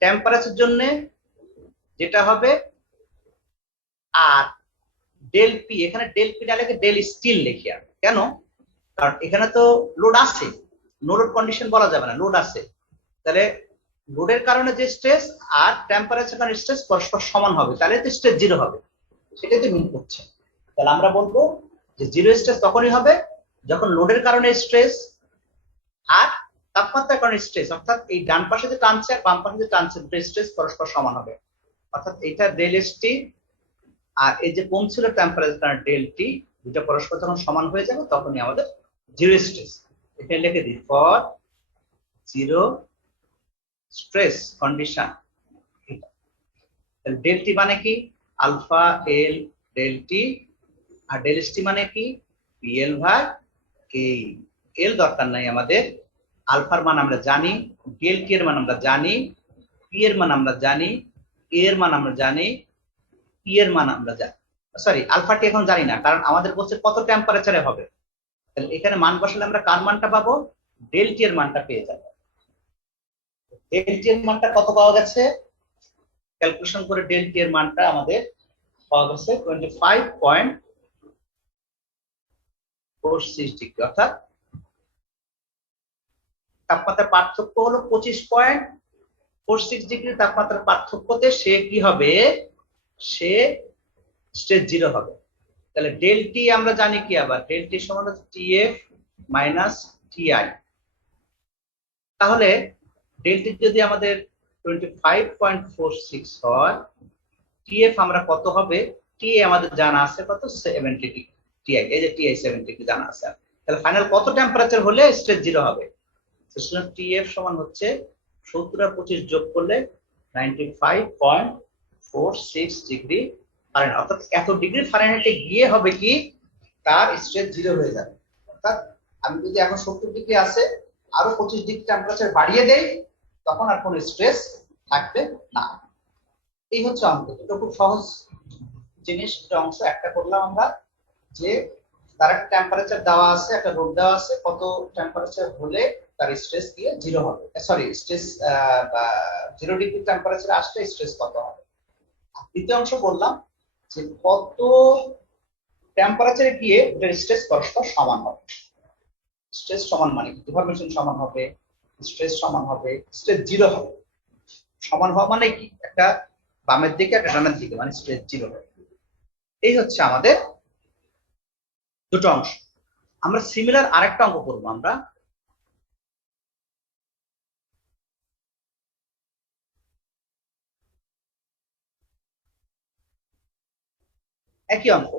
টেম্পারেচার জন্য যেটা হবে আর ডেল পি, এখানে ডেল পি না লিখে ডেল স্টিল লিখি আমি। কেন? কারণ এখানে তো লোড আছে, নো লোড কন্ডিশন বলা যাবে না, লোড আছে। তাহলে লোডের কারণে যে স্ট্রেস আর টেম্পারেচার কারণে স্ট্রেস পরস্পর সমান হবে, তাহলে তো স্ট্রেস জিরো হবে, সেটাই তো মিন করছে। তাহলে আমরা বলবো যে জিরো স্ট্রেস তখনই হবে যখন লোডের কারণে স্ট্রেস আর তাপমাত্রার কারণে স্ট্রেস, অর্থাৎ এই ডান পাশে যে টানছে আর বাম পাশে যে টানছে দুটো স্ট্রেস পরস্পর সমান হবে। অর্থাৎ এটা ডেল এস টি আর এই যে পৌঁছল টেম্পারেচার ডেল টি, দুটো পরস্পর যখন সমান হয়ে যাবে তখনই আমাদের জিরো স্ট্রেস। এখানে লিখে দিই for zero stress condition. Del T মানে কি? আলফা এল ডেল টি, আর ডেল এস টি মানে কি? পিএল ভাগ এই এল দরকার নাই আমাদের। আলফার মান আমরা জানি, ডেল টি এর মান আমরা জানি, পি এর মান আমরা জানি, এ এর মান আমরা জানি, পি এর মান আমরা জানি। সরি, আলফাটি এখন জানি না, কারণ আমাদের বলছে কত টেম্পারেচারে হবে। তাহলে এখানে মান বসালে আমরা কার মানটা পাবো? ডেল টি এর মানটা পেয়ে যাবো। ডেল টি এর মানটা কত পাওয়া গেছে? ক্যালকুলেশন করে ডেল টি এর মানটা আমাদের পাওয়া গেছে 25.46 ডিগ্রি, অর্থাৎ তাপমাত্রার পার্থক্য হলো 25.46 ডিগ্রি। তাপমাত্রার পার্থক্যতে সে কি হবে? সে স্ট্রেস জিরো হবে। তাহলে ডেল টি আমরা জানি কি? আবার ডেল টি সমান হচ্ছে টিএফ মাইনাস টিআই। তাহলে ডেল টি যদি আমাদের 25.46 হয়, টিএফ আমরা কত হবে? টি আমাদের জানা আছে কত? 70 ডিগ্রি। টিআই, এই যে টিআই 70 ডিগ্রি জানা আছে। তাহলে ফাইনাল কত টেম্পারেচার হলে স্ট্রেস জিরো হবে? টিএফ সমান হচ্ছে 70 আর 25 যোগ করলে 95.46 ডিগ্রি ফারেনহাইট। অর্থাৎ এত ডিগ্রি ফারেনহাইটে গিয়ে হবে কি তার স্ট্রেস জিরো হয়ে যাবে। অর্থাৎ আমি যদি এখন 70 ডিগ্রি আছে আরো 25 ডিগ্রি টেম্পারেচার বাড়িয়ে দেই, তখন আর কোনো স্ট্রেস থাকবে না। এই হচ্ছে অঙ্ক। এটা খুব সহজ জিনিস। অংশ একটা করলাম আমরা, যে তার একটা টেম্পারেচার দেওয়া আছে, একটা রোড দেওয়া আছে, কত টেম্পারেচার হলে তার স্ট্রেস দিয়ে জিরো হবে, সরি স্ট্রেস 0 ডিগ্রি টেম্পারেচার আসলে স্ট্রেস কত হবে। দ্বিতীয় অংশ বললাম যে কত টেম্পারেচারে গিয়ে এটার স্ট্রেস পরস্পর সমান হবে। স্ট্রেস সমান মানে কি? ডিফরমেশন সমান হবে, স্ট্রেস সমান হবে, স্ট্রেস জিরো হবে। সমান হওয়া মানে কি? একটা বামের দিকে একটা ডানের দিকে, মানে স্ট্রেস জিরো হবে। এই হচ্ছে আমাদের দুটো অংশ। আমরা সিমিলার আরেকটা অঙ্ক করবো। আমরা একই অঙ্ক,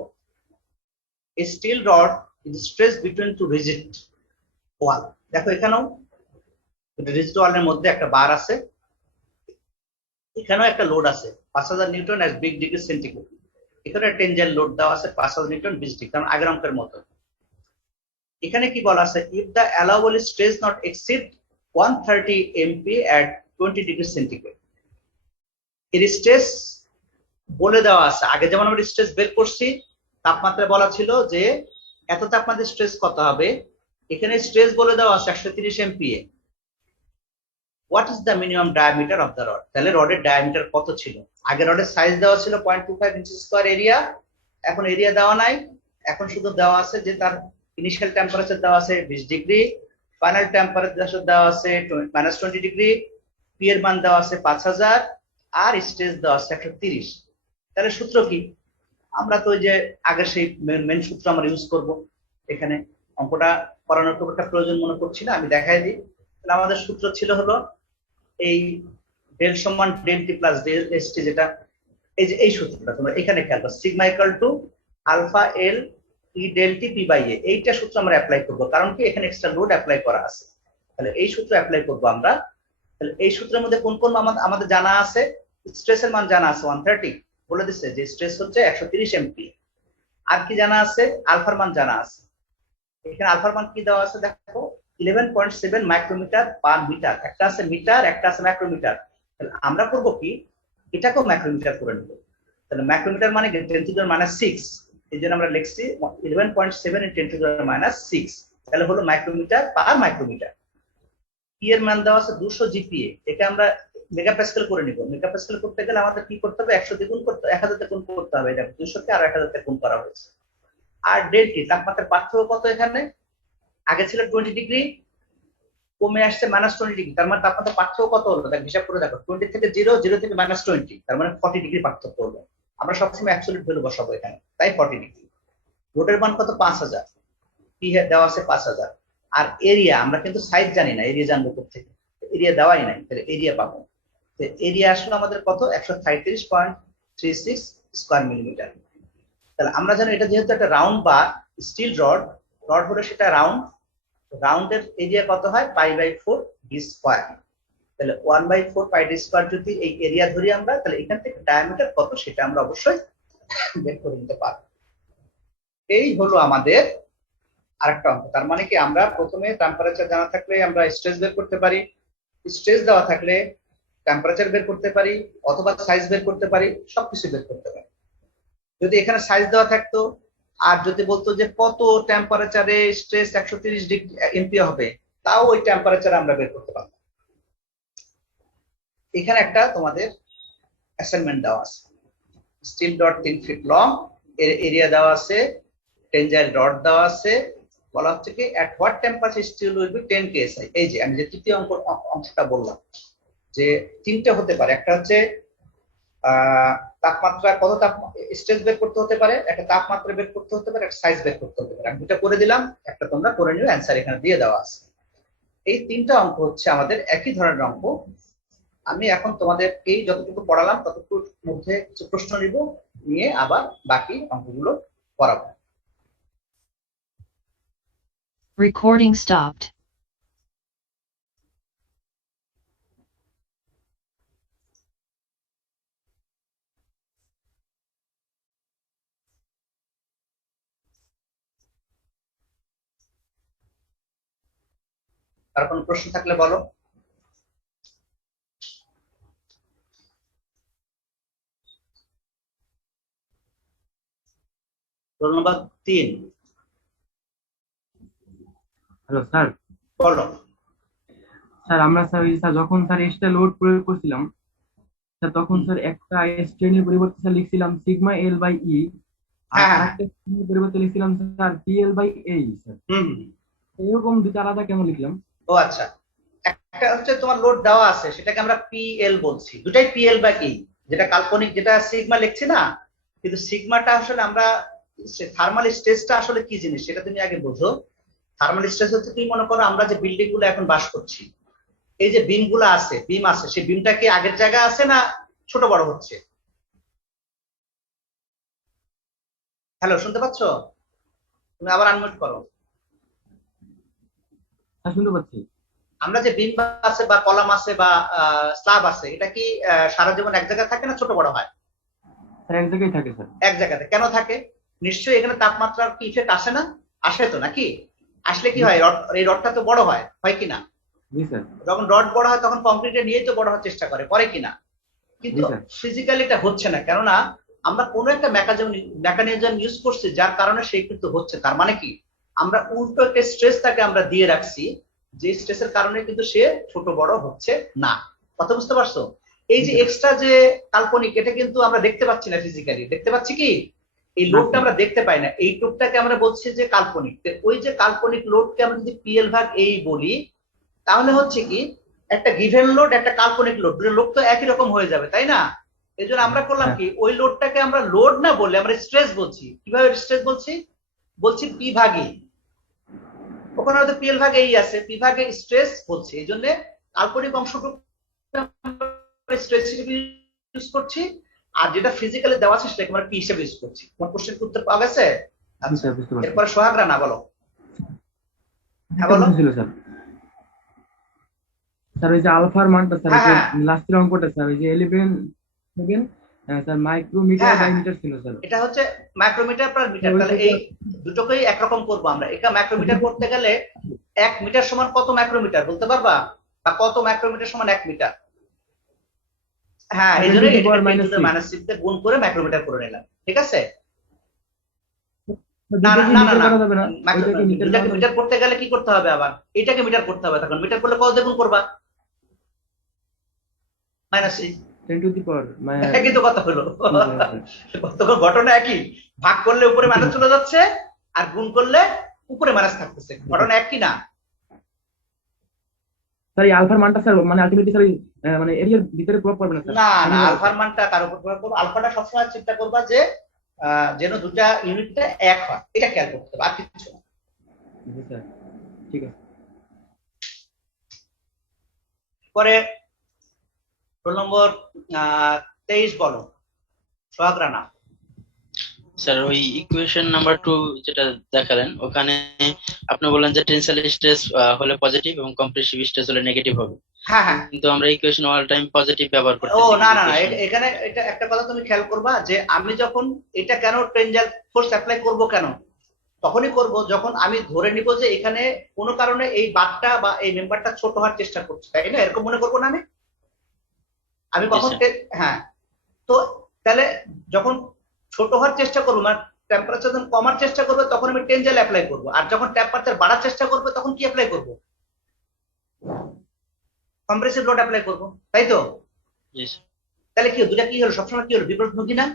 a steel rod is stressed between two rigid wall। দেখো এখানেও রিজিড ওয়ালের মধ্যে একটা বার আছে, এখানেও একটা লোড আছে 5000 নিউটন এট 20 ডিগ্রি সেন্টিগ্রেড। এখানে টেনজেল লোড দেওয়া আছে 5000 নিউটন 20 ডিগ্রি, কারণ আগের অঙ্কের মতো। এখানে কি বলা আছে? If the allowable stress not exceed 130 MP at 20 degree centigrade. এর স্ট্রেস বলে দেওয়া আছে। আগে যেমন আমরা স্ট্রেস বের করছি, তাপমাত্রা বলা ছিল যে এত তাপমাত্রায় স্ট্রেস কত হবে। এখানে স্ট্রেস বলে দেওয়া আছে 130 MPA. What is the minimum diameter of the rod? তাহলে রডের ডায়ামিটার কত ছিল? আগে রডের সাইজ দেওয়া ছিল 0.25 ইঞ্চি স্কয়ার এরিয়া, এখন এরিয়া দেওয়া নাই, এখন শুধু দেওয়া আছে যে তার ইনিশিয়াল টেম্পারেচার দেওয়া আছে 20 ডিগ্রি, ফাইনাল টেম্পারেচার দেওয়া আছে -20 ডিগ্রি, পি এর মান দেওয়া আছে 5000, আর স্ট্রেস দেওয়া আছে 130। তাহলে সূত্র কি? আমরা তো ওই যে আগের সেই মেন সূত্র আমরা ইউজ করব। এখানে অঙ্কটা করানোর খুব একটা প্রয়োজন মনে করছি না, আমি দেখাই দিই। তাহলে আমাদের সূত্র ছিল হলো এই ডেল সমান del T plus del S T, যেটা এই যে এই সূত্রটা তোমরা এখানে খেয়াল করো, sigma equal to alpha L E del T P by A. এইটা সূত্র আমরা অ্যাপ্লাই করব, কারণ কি এখানে এক্সট্রা লোড অ্যাপ্লাই করা আছে। তাহলে এই সূত্র অ্যাপ্লাই করব আমরা। তাহলে এই সূত্রের মধ্যে কোন কোন আমাদের জানা আছে? স্ট্রেসের মান জানা আছে 130, বলে দিচ্ছে যে স্ট্রেস হচ্ছে 130 এমপি। আর কি জানা আছে? আলফার মান জানা আছে। এখানে আলফার মান কি দেওয়া আছে দেখো, 11.7 মাইক্রোমিটার পার মিটার। একটা আছে মিটার, একটা আছে মাইক্রোমিটার। তাহলে আমরা করব কি, এটাকেও মাইক্রোমিটার করে নেব। তাহলে মাইক্রোমিটার মানে 10⁻⁶, এই জন্য আমরা লিখছি 11.7 × 10⁻⁶। তাহলে হলো মাইক্রোমিটার পার মাইক্রোমিটার। পি এর মান দেওয়া আছে 200 জিপিএ। এটা আমরা মেগাপ্যাসকেল করে নিব। মেগাপ্যাসকেল করতে গেলে আমাদের কি করতে হবে, 100 দিয়ে গুণ করতে, 1000 দিয়ে গুণ করতে হবে। এটা 200 কে আর 1000 দিয়ে গুণ করা হয়েছে। আর ডেল্টি তাপমাত্রার পার্থক্য কত এখানে, আগে ছিল 20 ডিগ্রি, কমে আসছে -20 ডিগ্রি, তার মানে তাপমাত্রার পার্থক্য কত হলো, দেখ হিসাব করে দেখো, 20 থেকে 0, 0 থেকে -20, তার মানে 40 ডিগ্রি পার্থক্য হলো। আমরা সবসময় অ্যাবসলিউট ভ্যালু বসাবো এখানে, তাই 40 ডিগ্রি। লোডের মান কত, 5000, পি দেওয়া আছে 5000। আর এরিয়া আমরা কিন্তু সাইজ জানি না, এরিয়া জানবো কোথেকে, এরিয়া দেওয়াই নাই, তাহলে এরিয়া পাবো। তো এরিয়া আসলে আমাদের কত, 133.36 স্কয়ার মিলিমিটার। তাহলে আমরা জানি এটা যেহেতু একটা রাউন্ড বা স্টিল রড, রড হলে সেটা রাউন্ড, রাউন্ডের এরিয়া কত হয়, π/4 ডি স্কয়ার। তাহলে 1/4 π ডি স্কয়ার যদি এই এরিয়া ধরি আমরা, তাহলে এখান থেকে ডায়ামিটার কত সেটা আমরা অবশ্যই বের করে নিতে পারবো। এই হলো আমাদের আরেকটা অঙ্ক। তার মানে কি, আমরা প্রথমে টেম্পারেচার জানা থাকলে আমরা স্ট্রেস বের করতে পারি, স্ট্রেস দেওয়া থাকলে টেম্পারেচার বের করতে পারি, অথবা সাইজ বের করতে পারি, সবকিছু বের করতে পারি। যদি এখানে সাইজ দেওয়া থাকতো, আর যদি বলতো যে কত টেম্পারেচারে স্ট্রেস 130 ডিগ্রি এমপিএ হবে, তাও ওই টেম্পারেচার আমরা বের করতে পারবো। এখানে একটা তোমাদের অ্যাসাইনমেন্ট দেওয়া আছে, স্টিল রড 3 ফিট লং, এর এরিয়া দেওয়া আছে, টেনজাইল রড দেওয়া আছে, বলা হচ্ছে কি at what temperature steel will be 10 ksi। এই যে আমি যে তৃতীয় অংশটা বললাম যে তিনটা হতে পারে, একটা হচ্ছে তাপমাত্রা কত, স্ট্রেস বের করতে হতে পারে, একটা তাপমাত্রা বের করতে হতে পারে, একটা সাইজ বের করতে হতে পারে। আমি দুটো করে দিলাম, একটা তোমরা করে নিও, অ্যান্সার এখানে দিয়ে দেওয়া আছে। এই তিনটা অঙ্ক হচ্ছে আমাদের একই ধরনের অঙ্ক। আমি এখন তোমাদের এই যতটুকু পড়ালাম ততটুকুর মধ্যে কিছু প্রশ্ন নিব, নিয়ে আবার বাকি অঙ্কগুলো করাবো। Recording stopped. আর কোনো প্রশ্ন থাকলে বলো। Roll number 3। Hello sir. বলো। স্যার আমরা স্যার যখন স্যার এক্সট্রা লোড প্রয়োগ করছিলাম স্যার, তখন স্যার একটা স্ট্রেনের পরিবর্তে স্যার লিখছিলাম সিগমা এল বাই ই, আর আরেকটা স্ট্রেনের পরিবর্তে লিখছিলাম স্যার পি এল বাই এই। স্যার এরকম দুটো আলাদা কেন লিখলাম? ও আচ্ছা, একটা হচ্ছে তোমার লোড দেওয়া আছে, সেটাকে আমরা পিএল বলছি, দুটাই পিএল বাই ই, যেটা কাল্পনিক, যেটা সিগমা লিখছি না, কিন্তু সিগমাটা আসলে আমরা, থার্মাল স্ট্রেসটা আসলে কি জিনিস সেটা তুমি আগে বোঝো। থার্মাল স্ট্রেস হচ্ছে, তুমি মনে করো আমরা যে বিল্ডিং গুলো এখন বাস করছি, এই যে বিম গুলো আছে, বিম আছে, সেই বিমটা কি আগের জায়গায় আছে না ছোট বড় হচ্ছে? হ্যালো, শুনতে পাচ্ছ? তুমি আবার আনমিউট করো। হ্যাঁ শুনতে পাচ্ছি। আমরা যে বিম আছে বা কলাম আছে বা স্ল্যাব আছে, এটা কি সারা জীবন এক জায়গায় থাকে না ছোট বড় হয়? স্যার এক জায়গায় থাকে স্যার। এক জায়গাতে কেন থাকে? নিশ্চয়ই এখানে তাপমাত্রার কি ইফেক্ট আসে না? আসে তো নাকি? আসলে কি হয়, এই রডটা তো বড় হয়, হয় কিনা? জি স্যার। যখন রড বড় হয় তখন কংক্রিটে নিয়েই তো বড় হওয়ার চেষ্টা করে কিনা? কিন্তু ফিজিক্যালি এটা হচ্ছে না, কেননা আমরা কোনো একটা মেকানিজম ইউজ করছি যার কারণে সেই কিন্তু হচ্ছে। তার মানে কি, আমরা উল্টো একটা স্ট্রেস তাকে আমরা দিয়ে রাখছি, যে স্ট্রেসের কারণে কিন্তু সে ছোট বড় হচ্ছে না। কথা বুঝতে পারছো? এই যে এক্সট্রা যে কাল্পনিক, এটা কিন্তু আমরা দেখতে পাচ্ছি না ফিজিক্যালি। দেখতে পাচ্ছি কি, এই লোডটা আমরা দেখতে পাই না, এই লোডটাকে আমরা বলছি যে কাল্পনিক। ওই যে কাল্পনিক লোডকে আমরা যদি পিএল ভাগ এই বলি, তাহলে হচ্ছে কি, একটা গিভেন লোড, একটা কাল্পনিক লোড, লোড তো একই রকম হয়ে যাবে, তাই না? এই জন্য আমরা করলাম কি, ওই লোডটাকে আমরা লোড না বললে আমরা স্ট্রেস বলছি। কিভাবে স্ট্রেস বলছি? বলছি পি ভাগে, ওখানে হয়তো পিএল ভাগ এই আছে, পি ভাগে স্ট্রেস বলছি। এই জন্য কাল্পনিক অংশটুকু স্ট্রেস হিসেবে ইউজ করছি, আর যেটা ফিজিক্যালি দেওয়া আছে সেটাকে আমরা পি হিসেবে ইউজ করছি। তোমার কোশ্চেন উত্তর পাওয়া গেছে? আচ্ছা, এরপরে সোহাগরা না বলো। হ্যাঁ বলো। স্যার ওই যে আলফার মানটা স্যার, লাস্টের অঙ্কটা স্যার, ওই যে 11 second sir, micrometer by meter ছিল স্যার। এটা হচ্ছে মাইক্রোমিটার পার মিটার। তাহলে এই দুটোকেই একরকম করব আমরা। এটা মাইক্রোমিটার করতে গেলে 1 মিটার সমান কত মাইক্রোমিটার বলতে পারবা? বা কত মাইক্রোমিটার সমান 1 মিটার? হ্যাঁ, এই জন্য মাইনাস 6 দিয়ে গুণ করে মাইক্রোমিটার করে নিলাম। ঠিক আছে? না না না না, এটাকে মিটার করতে গেলে কি করতে হবে, আবার এটাকে মিটার করতে হবে। তখন মিটার করলে কত দিয়ে গুণ করবা? -e 10 টু দি পাওয়ার মানে একই তো কথা হলো। ঘটনা একই, ভাগ করলে উপরে মাইনাস চলে যাচ্ছে আর গুণ করলে উপরে মাইনাস থাকতেছে, ঘটনা একই না। স্যার এই আলফার মানটা স্যার মানে আলটিমেটলি স্যার মানে এরিয়ার ভিতরে প্রভাব পড়বে না স্যার? না না, আলফার মানটা কার উপর প্রভাব করবে? আলফাটা সবসময় চিন্তা করবা যে যেন দুটা ইউনিটটা এক হয়, এটা খেয়াল করতে হবে, আর কিছু না। জি স্যার, ঠিক আছে। পরে রোল নম্বর 23 বলো, সোহাগ রানা। স্যার ওই ইকুয়েশন নাম্বার 2 যেটা দেখালেন ওখানে আপনি বললেন যে টেনসাইল স্ট্রেস হলে পজিটিভ এবং কম্প্রেসিভ স্ট্রেস হলে নেগেটিভ হবে, হ্যাঁ হ্যাঁ, কিন্তু আমরা ইকুয়েশন অল টাইম পজিটিভ ব্যবহার ও করতেছি। না না না, এখানে এটা একটা কথা তুমি খেয়াল করবা যে আমি যখন এটা কেন টেনজাইল ফোর্স অ্যাপ্লাই করব, কেন তখনই করব যখন আমি ধরে নিব যে এখানে কোনো কারণে এই বারটা বা এই মেম্বারটা ছোট হওয়ার চেষ্টা করছে, তাই না? এরকম মনে করবো না আমি কখন হ্যাঁ, তো তাহলে যখন ছোট হওয়ার চেষ্টা করবো মানে টেম্পারেচার যখন কমার চেষ্টা করবে তখন আমি টেনজাইল অ্যাপ্লাই করবো, আর যখন টেম্পারেচার বাড়ার চেষ্টা করবে তখন কি অ্যাপ্লাই করব? কম্প্রেসিভ লোড অ্যাপ্লাই করবো, তাই তো? তাহলে কি দুটা কি হলো, সবসময় কি হলো, বিপরীতমুখী না?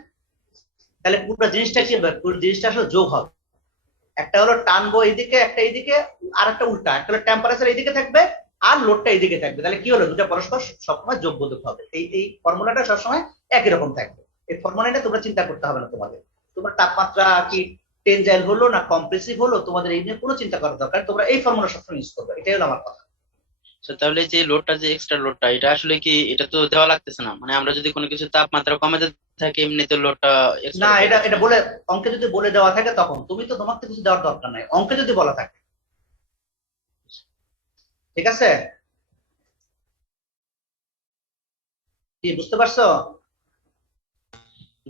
তাহলে পুরো জিনিসটা কি হবে, পুরো জিনিসটা আসলে যোগ হবে। একটা হলো টানবো এইদিকে, একটা এইদিকে, আর একটা উল্টা, একটা হলো টেম্পারেচার এইদিকে থাকবে আর লোডটা এইদিকে থাকবে, তাহলে কি হলো, দুটো পরস্পর সবসময় যোগবোধক হবে। এই ফর্মুলাটা সবসময় একই রকম থাকবে। এই ফর্মুলাটা তোমরা চিন্তা করতে হবে না, তোমার তাপমাত্রা কি টেনজাইল হলো না কম্প্রেসিভ হলো, তোমাদের এই নিয়ে কোনো চিন্তা করার দরকার, তোমরা এই ফর্মুলা সবসময় ইউজ করবে, এটাই হলো আমার কথা। তাহলে যে লোডটা, যে এক্সট্রা লোডটা, এটা আসলে কি, এটা তো দেওয়া লাগতেছে না, মানে আমরা যদি কোনো কিছু তাপমাত্রা কমাতে থাকি এমনিতে লোডটা না, এটা বলে অঙ্কে যদি বলে দেওয়া থাকে তখন তুমি তো, তোমাকে কিছু দেওয়ার দরকার নাই, অঙ্কে যদি বলা থাকে, ঠিক আছে? কি বুঝতে পারছো?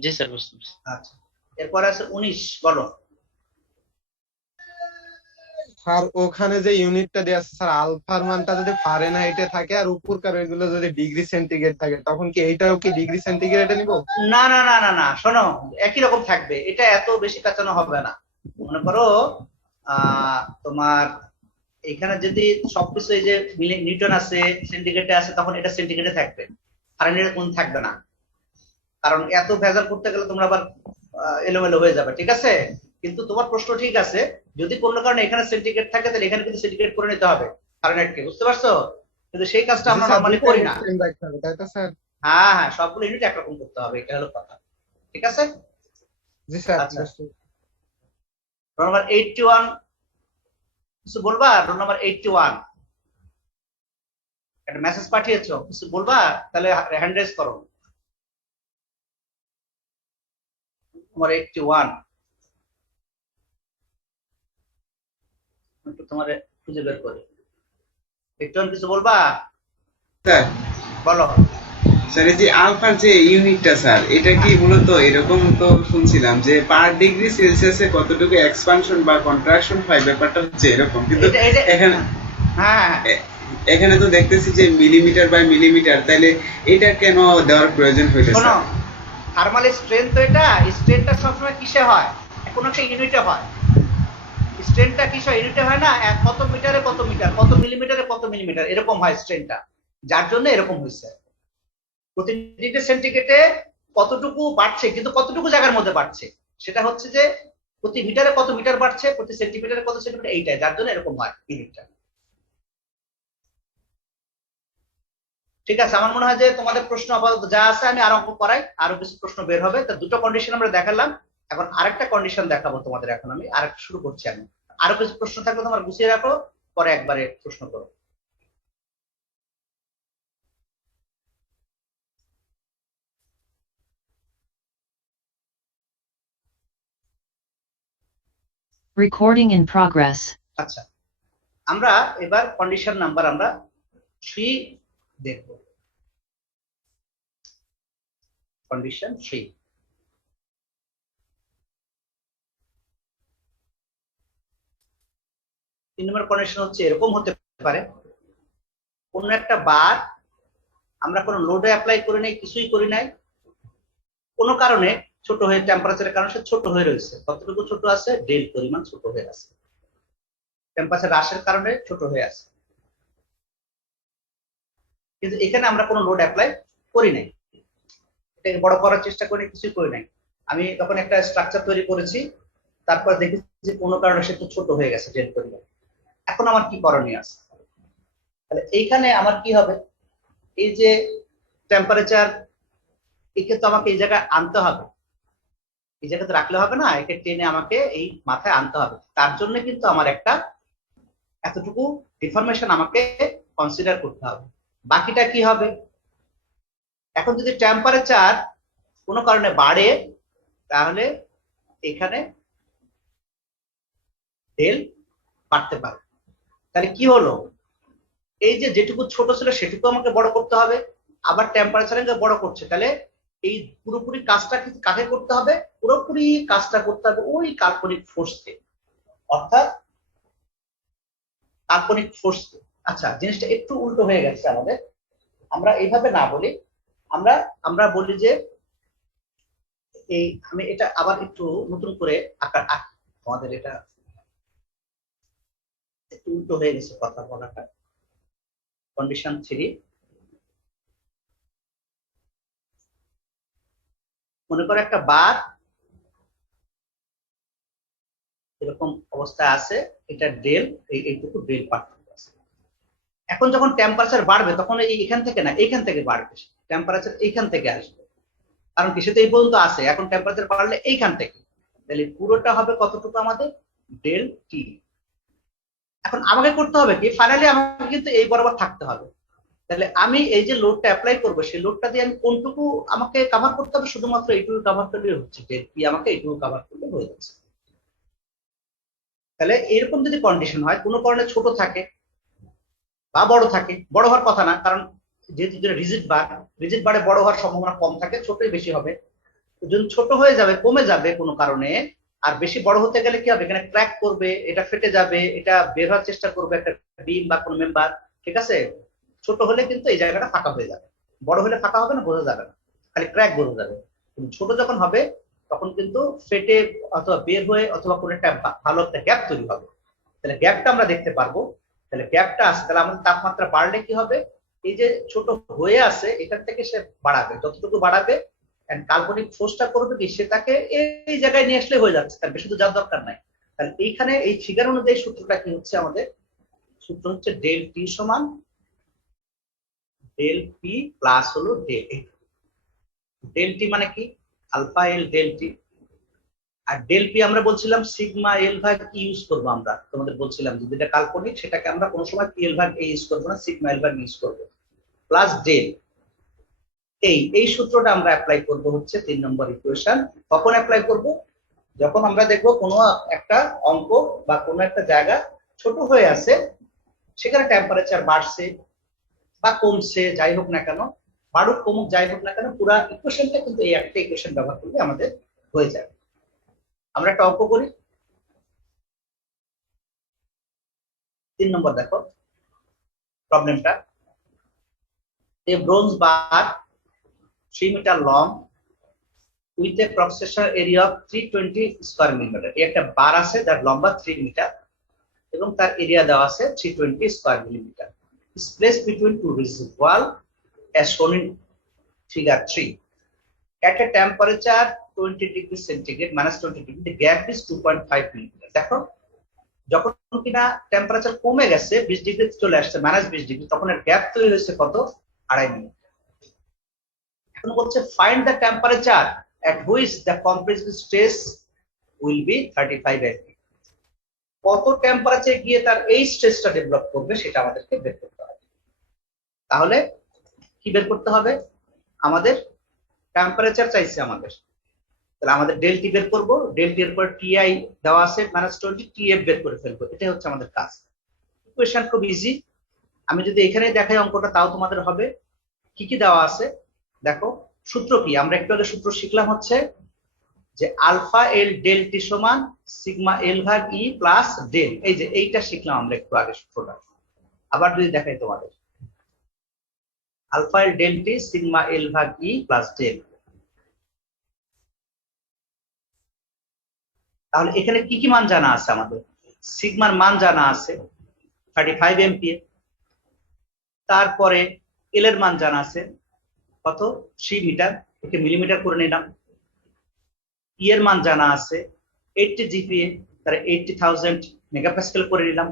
জি স্যার, বুঝতে পারছি। আচ্ছা, এরপরে আছে 19 বলো। স্যার ওখানে যে ইউনিটটা দেওয়া আছে স্যার, আলফার মানটা যদি ফারেনহাইটে থাকে আর উপরকার এগুলো যদি ডিগ্রি সেন্টিগ্রেড থাকে, তখন কি এইটাও কি ডিগ্রি সেন্টিগ্রেডে নিব? না না না না না, শোনো, একই রকম থাকবে, এটা এত বেশি কাঁচানো হবে না। মনে করো তোমার এখানে যদি সবকিছু এই যে নিউটন আছে, সেন্টিগ্রেডে আছে, তখন এটা সেন্টিগ্রেডে থাকবে, ফারেনহাইটে কোন থাকবে না, কারণ এত ভেজাল করতে গেলে তোমরা আবার এলোমেলো হয়ে যাবে, ঠিক আছে? কিন্তু তোমার প্রশ্ন ঠিক আছে, যদি কোনো কারণে এখানে সেন্টিগ্রেড থাকে তাহলে এখানে কিন্তু সেন্টিগ্রেড করে নিতে হবে ফারেনহাইটকে, বুঝতে পারছো? কিন্তু সেই কাজটা আমরা নরমালি করি না। তাই তো স্যার? হ্যাঁ হ্যাঁ, সবগুলো ইউনিট একরকম করতে হবে, এটা হলো কথা, ঠিক আছে? জি স্যার। আচ্ছা, রোল নাম্বার 81 কিছু বলবা? রোল নাম্বার 81 একটা মেসেজ পাঠিয়েছো, কিছু বলবা? তাহলে হ্যান্ড রেজ করো। তোমার 81 একটু তোমার খুঁজে বের করে 81 কিছু বলবা? স্যার বলো। স্যার এই যে আলফার যে ইউনিটটা স্যার, এটা কি মূলত এরকম তো শুনছিলাম যে পার ডিগ্রি সেলসিয়াসে কতটুকু এক্সপানশন বা কন্ট্রাকশন হয়, ব্যাপারটা হচ্ছে এরকম, কিন্তু এখানে হ্যাঁ এখানে তো দেখতেছি যে মিলিমিটার বাই মিলিমিটার, তাহলে এটা কেন দেওয়ার প্রয়োজন হইছে? শোনো, থার্মাল স্ট্রেন্থ তো, এটা স্ট্রেন্থটা সবসময় কিসে হয়, কোন একটা ইউনিটে হয়। স্ট্রেন্থটা কিসে ইউনিটে হয় না, কত মিটারে কত মিটার, কত মিলিমিটারে কত মিলিমিটার, এরকম হয় স্ট্রেন্থটা, যার জন্য এরকম হয়েছে। প্রতি ডিগ্রি সেন্টিগ্রেডে কতটুকু বাড়ছে, কিন্তু কতটুকু জায়গার মধ্যে বাড়ছে, সেটা হচ্ছে যে প্রতি মিটারে কত মিটার বাড়ছে, প্রতি সেন্টিমিটারে কত সেন্টিমিটার, এইটাই যার জন্য এরকম হয় ইউনিটটা। ঠিক আছে, আমার মনে হয় যে তোমাদের প্রশ্ন আপাতত যা আছে আমি আরো করাই, আরো কিছু প্রশ্ন বের হবে। তো দুটো কন্ডিশন আমরা দেখালাম, এখন আরেকটা কন্ডিশন দেখাবো তোমাদের। এখন আমি আরেকটা শুরু করছি, আমি আরো কিছু প্রশ্ন থাকলে তোমার গুছিয়ে রাখো, পরে একবারে প্রশ্ন করো। Recording in progress. আচ্ছা, আমরা এবার কন্ডিশন নাম্বার আমরা 3 দেখব। কন্ডিশন 3, তিন নম্বর কন্ডিশন হচ্ছে এরকম হতে পারে, কোন একটা বার আমরা কোনো লোডে অ্যাপ্লাই করে নাই, কিছুই করি নাই, কোনো কারণে ছোট হয়ে, টেম্পারেচারের কারণে সে ছোট হয়ে রয়েছে। কতটুকু ছোট আছে? ডেল পরিমাণ ছোট হয়ে আছে, টেম্পারেচার হ্রাসের কারণে ছোট হয়ে আছে। কিন্তু এখানে আমরা কোনো লোড অ্যাপ্লাই করি নাই, এটাকে বড় করার চেষ্টা করি, কিছুই করি নাই। আমি তখন একটা স্ট্রাকচার তৈরি করেছি, তারপর দেখেছি যে কোনো কারণে সে একটু ছোট হয়ে গেছে ডেল পরিমাণ। এখন আমার কি করণীয় আছে? তাহলে এইখানে আমার কি হবে, এই যে টেম্পারেচার, একে তো আমাকে এই জায়গায় আনতে হবে, এই জায়গাতে রাখলে হবে না, একে টেনে আমাকে এই মাথায় আনতে হবে। তার জন্য কিন্তু আমার একটা এতটুকু ডিফরমেশন আমাকে কনসিডার করতে হবে। বাকিটা কি হবে, এখন যদি টেম্পারেচার কোনো কারণে বাড়ে তাহলে এখানে ডেল বাড়তে পারে। তাহলে কি হলো, এই যে যেটুকু ছোট ছিল সেটুকু আমাকে বড় করতে হবে, আবার টেম্পারেচার বড় করছে, তাহলে এই পুরোপুরি কাজটা কাকে করতে হবে, পুরোপুরি কাজটা করতে হবে ওই কাল্পনিক ফোর্সকে, অর্থাৎ কাল্পনিক ফোর্সকে। আচ্ছা, জিনিসটা একটু উল্টো হয়ে গেছে আমাদের, আমরা এইভাবে না বলি, আমরা বলি যে এই, আমি এটা আবার একটু নতুন করে আকার আমাদের এটা একটু উল্টো হয়ে গেছে কথা বলাটা। কন্ডিশন 3, মনে করো একটা বার এরকম অবস্থায় আছে, এটা ডেল, এইটুকু ডেল পার্থক্য আছে। এখন যখন টেম্পারেচার বাড়বে তখন এইখান থেকে না, এইখান থেকে বাড়বে, টেম্পারেচার এইখান থেকে আসবে, কারণ কি সেটা এই পর্যন্ত আছে, এখন টেম্পারেচার বাড়লে এইখান থেকে, তাহলে পুরোটা হবে কতটুকু আমাদের ডেল টি। এখন আমাকে করতে হবে কি, ফাইনালি আমাকে কিন্তু এই বরাবর থাকতে হবে। তাহলে আমি এই যে লোডটা অ্যাপ্লাই করবো, সেই লোডটা দিয়ে আমি কোনটুকু আমাকে কভার করতে হবে, শুধুমাত্র এইটুকু কভার করলে হচ্ছে, ডেল পি আমাকে এইটুকু কভার করলে হয়ে যাচ্ছে। তাহলে এরকম যদি কন্ডিশন হয়, কোনো কারণে ছোট থাকে বা বড় থাকে, বড় হওয়ার কথা না, কারণ যেহেতু রিজিড বারে বড় হওয়ার সম্ভাবনা কম থাকে, ছোটই বেশি হবে। যদি ছোট হয়ে যাবে, কমে যাবে কোনো কারণে, আর বেশি বড় হতে গেলে কি হবে, এখানে ক্র্যাক করবে, এটা ফেটে যাবে, এটা বের হওয়ার চেষ্টা করবে একটা বিম বা কোনো মেম্বার, ঠিক আছে। ছোট হলে কিন্তু এই জায়গাটা ফাঁকা হয়ে যাবে, বড় হলে ফাঁকা হবে না, বোঝা যাবে না, খালি ক্র্যাক বোঝা যাবে। কিন্তু ছোট যখন হবে তখন কিন্তু ফেটে অথবা বের হয়ে অথবা কোনো একটা ভালো একটা গ্যাপ তৈরি হবে। তাহলে গ্যাপটা আমরা দেখতে পারবো, তাহলে গ্যাপটা আসে, তাহলে আমাদের তাপমাত্রা বাড়লে কি হবে, এই যে ছোট হয়ে আছে এখান থেকে সে বাড়াবে, যতটুকু বাড়াবে কাল্পনিক ফোর্সটা করবে কি, সে তাকে এই জায়গায় নিয়ে আসলে হয়ে যাচ্ছে, তার বেশি তো যাওয়ার দরকার নাই। তাহলে এইখানে এই ফিগার অনুযায়ী সূত্রটা কি হচ্ছে, আমাদের সূত্র হচ্ছে ডেল টি সমান ডেল পি প্লাস হলো ডেল টি মানে কি, আলফা এল ডেল টি, আর ডেল পি আমরা বলছিলাম সিগমা এল ভাগ ই ইউজ করবো, আমরা তোমাদের বলছিলাম যে যেটা কাল্পনিক সেটাকে আমরা কোনো সময় পি এল ভাগ এ ইউজ করবো না, সিগমা এল ভাগ ইউজ করবো, প্লাস ডেল। এই সূত্রটা আমরা অ্যাপ্লাই করব হচ্ছে 3 নম্বর ইকুয়েশন। কখন অ্যাপ্লাই করব, যখন আমরা দেখবো কোনো একটা অঙ্ক বা কোনো একটা জায়গা ছোট হয়ে আছে, সেখানে টেম্পারেচার বাড়ছে বা কমছে, যাই হোক না কেন, বাড়ুক কমুক যাই হোক না কেন, পুরো ইকুয়েশনটা কিন্তু এই একটা ইকুয়েশন ব্যবহার করলে আমাদের হয়ে যাবে। আমরা একটা অঙ্ক করি, 3 নম্বর দেখো প্রবলেমটা। A bronze bar 3 meter long with a cross-sectional area of 320 square millimeter. একটা বার আছে যার লম্বা 3 মিটার এবং তার এরিয়া দেওয়া আছে 320 square millimetre. Is placed between two rigid wall as shown in figure 3. At a temperature 20 degrees centigrade -20 degree, the gap is 2.5 millimeter. দেখো যখন কিনা টেম্পারেচার কমে গেছে 20 ডিগ্রি চলে আসছে -20 ডিগ্রি, তখন এর গ্যাপ তৈরি হয়েছে কত, 2.5 মিনিট। এখন বলছে find the temperature at which the compressive stress will be 35 atm. কত টেম্পারেচার গিয়ে তার এই স্ট্রেসটা ডেভেলপ করবে সেটা আমাদেরকে বের করতে হবে। তাহলে কি বের করতে হবে, আমাদের টেম্পারেচার চাইছে আমাদের, তাহলে আমাদের ডেল টি বের করবো, ডেল টি এর পর টিআই দেওয়া আছে -20, টিএফ বের করে ফেলবো, এটাই হচ্ছে আমাদের কাজ। ইকুয়েশন খুব ইজি, আমি যদি এখানে দেখাই অঙ্কটা তাও তোমাদের হবে। কি কি দেওয়া আছে দেখো, সূত্র কি, আমরা একটু আগে সূত্র শিখলাম হচ্ছে যে আলফা এল ডেল টি সমান সিগমা এল ভাগ ই প্লাস ডেল, এই যে এইটা শিখলাম আমরা একটু আগে সূত্রটা। আবার যদি দেখাই তোমাদের, alpha L del T sigma L ভাগ ই প্লাস ডেল। তাহলে এখানে কি কি মান জানা আছে আমাদের, সিগমার মান জানা আছে 35 এমপিএ, তারপরে এল এর মান জানা আছে কত 3 মিটার, একে মিলিমিটার করে নিলাম। ই এর মান জানা আছে 80 জিপিএ, তাহলে 80,000 মেগাপ্যাসকেল করে নিলাম।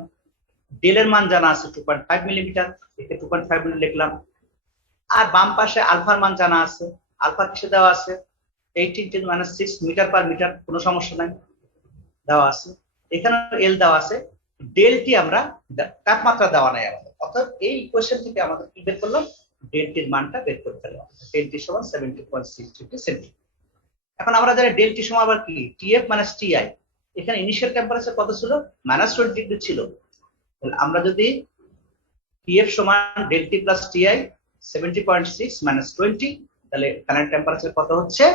ডেল এর মান জানা আছে 2.5 মিলিমিটার, একে 2.5 মিলি লিখলাম। আর বাম পাশে আলফার মান জানা আছে, আলফা কিসে দেওয়া আছে 18 × -6 মিটার পার মিটার, কোনো সমস্যা নাই, দেওয়া আছে। এখানে এল দেওয়া আছে, ডেলটি আমরা তাপমাত্রা দেওয়া নাই আমাদের, অর্থাৎ এই ইকুয়েশন থেকে আমাদের কি বের করলাম, ডেলটির মানটা বের করতে পারলাম। ডেলটি সমান 70.6 ডিগ্রি সেন্টিগ্রেড। এখন আমরা জানি ডেলটি সমান আবার কি, টিএফ মাইনাস টিআই। এখানে ইনিশিয়াল টেম্পারেচার কত ছিল, -20 ডিগ্রি ছিল। তাহলে আমরা যদি টিএফ সমান ডেলটি প্লাস টিআই 70.6 মাইনাস 20, তাহলে কারেন্ট টেম্পারেচার কত হচ্ছে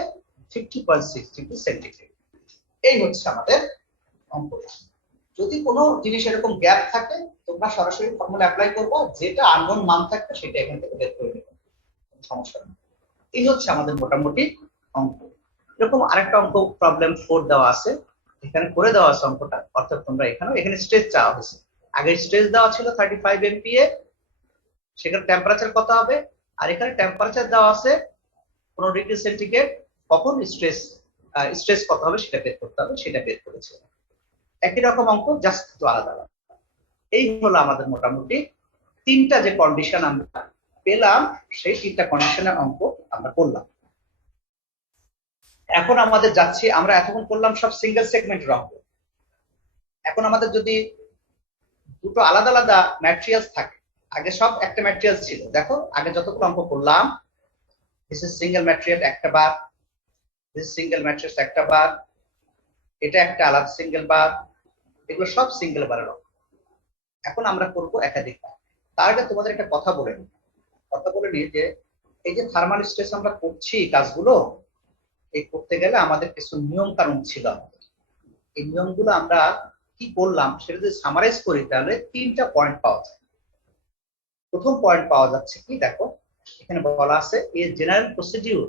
50.6 ডিগ্রি সেন্টিগ্রেড। এই হচ্ছে আমাদের অঙ্কটা। যদি কোনো জিনিস এরকম গ্যাপ থাকে তোমরা সরাসরি ফর্মুলা অ্যাপ্লাই করবে, যেটা আননোন মান থাকবে সেটা এখান থেকে বের করে নেবে, কোনো সমস্যা নেই। এই হচ্ছে আমাদের মোটামুটি অঙ্ক। এরকম আরেকটা অঙ্ক প্রবলেম 4 দেওয়া আছে, এখানে করে দেওয়া আছে অঙ্কটা, অর্থাৎ তোমরা এখানে স্ট্রেস চাওয়া হয়েছে। আগে স্ট্রেস দেওয়া ছিল 35 এমপিএ, সেখানে টেম্পারেচার কত হবে, আর এখানে টেম্পারেচার দেওয়া আছে 15 ডিগ্রি সেন্টিগ্রেড, কখন স্ট্রেস কত হবে সেটা বের করতে হবে, সেটা বের করেছে। একই রকম অঙ্ক, জাস্ট একটু আলাদা আলাদা। এই হলো আমাদের মোটামুটি 3টা যে কন্ডিশন আমরা পেলাম, সেই 3টা কন্ডিশনের অঙ্ক আমরা করলাম। এখন আমাদের যাচ্ছি, আমরা এতক্ষণ করলাম সব সিঙ্গেল সেগমেন্টের অঙ্ক। এখন আমাদের যদি দুটো আলাদা আলাদা ম্যাটেরিয়ালস থাকে, আগে সব একটা ম্যাটেরিয়াল ছিল, দেখো আগে যতগুলো অঙ্ক করলাম, দিস ইজ সিঙ্গেল ম্যাটেরিয়াল একটা বার, দিস সিঙ্গেল ম্যাট্রিক্স একটা বার, এটা একটা আলাদা সিঙ্গেল বার, এগুলো সব সিঙ্গেল বারের অঙ্ক। এখন আমরা করব একাধিক বার। তার আগে তোমাদের একটা কথা বলে নিই যে এই যে থার্মাল স্ট্রেস আমরা করছি কাজগুলো, এই করতে গেলে আমাদের কিছু নিয়ম কানুন ছিল আমাদের। এই নিয়মগুলো আমরা কি করলাম সেটা যদি সামারাইজ করি তাহলে 3টা পয়েন্ট পাওয়া যায়। প্রথম পয়েন্ট পাওয়া যাচ্ছে কি, দেখো এখানে বলা আছে a general procedure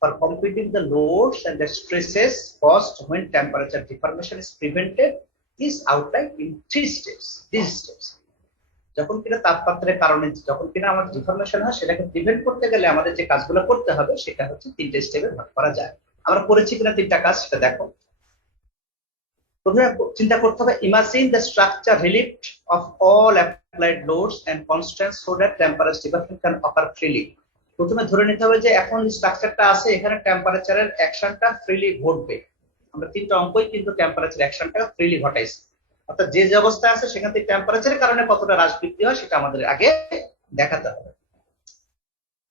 for computing the loads and the stresses caused when temperature deformation is prevented is outlined in 3 steps. These steps. যখন কিনা তাপমাত্রার কারণে যখন কিনা আমাদের ডিফরমেশন হয়, সেটাকে প্রিভেন্ট করতে গেলে আমাদের যে কাজগুলো করতে হবে সেটা হচ্ছে 3টে স্টেপে ভাগ করা যায়। আমরা করেছি কিনা 3টা কাজ সেটা দেখো। প্রথমে চিন্তা করতে হবে, imagine the structure relieved of all applied loads and constants so that temperature difference can occur freely. প্রথমে ধরে নিতে হবে যে এখন স্ট্রাকচারটা আছে, এখানে টেম্পারেচারের অ্যাকশনটা ফ্রিলি ঘটবে। আমরা 3টা অঙ্কই কিন্তু টেম্পারেচার অ্যাকশনটা ফ্রিলি ঘটাইছি, অর্থাৎ যে অবস্থায় আছে সেখান থেকে টেম্পারেচারের কারণে কতটা হ্রাস বৃদ্ধি হয় সেটা আমাদের আগে দেখাতে হবে।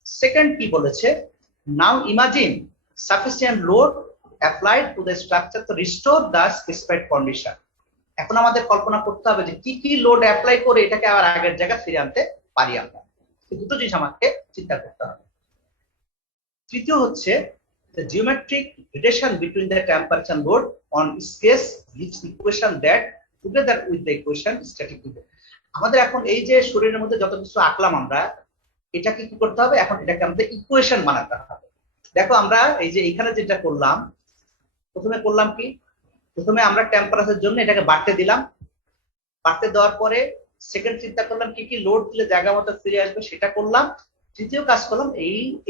সেকেন্ড কি বলেছে, now imagine sufficient load applied to the structure to restore the specified condition. এখন আমাদের কল্পনা করতে হবে যে কি কি লোড অ্যাপ্লাই করে এটাকে আবার আগের জায়গায় ফিরে আনতে পারি আমরা। দুটো জিনিস আমাকে চিন্তা করতে হবে। তৃতীয় হচ্ছে the geometric relation between the temperature and load on case gives equation that together with the equation static equation. আমাদের এখন এই যে শরীরের মধ্যে যত কিছু আঁকলাম আমরা, এটাকে কি করতে হবে, এখন এটাকে আমাদের ইকুয়েশন বানাতে হবে। দেখো আমরা এই যে এখানে যেটা করলাম, প্রথমে করলাম কি, প্রথমে আমরা টেম্পারেচারের জন্য এটাকে বাড়তে দিলাম, বাড়তে দেওয়ার পরে সেকেন্ড চিন্তা করলাম কি কি লোড দিলে জায়গা মতো ফিরে আসবে সেটা করলাম। তৃতীয় কাজ করলাম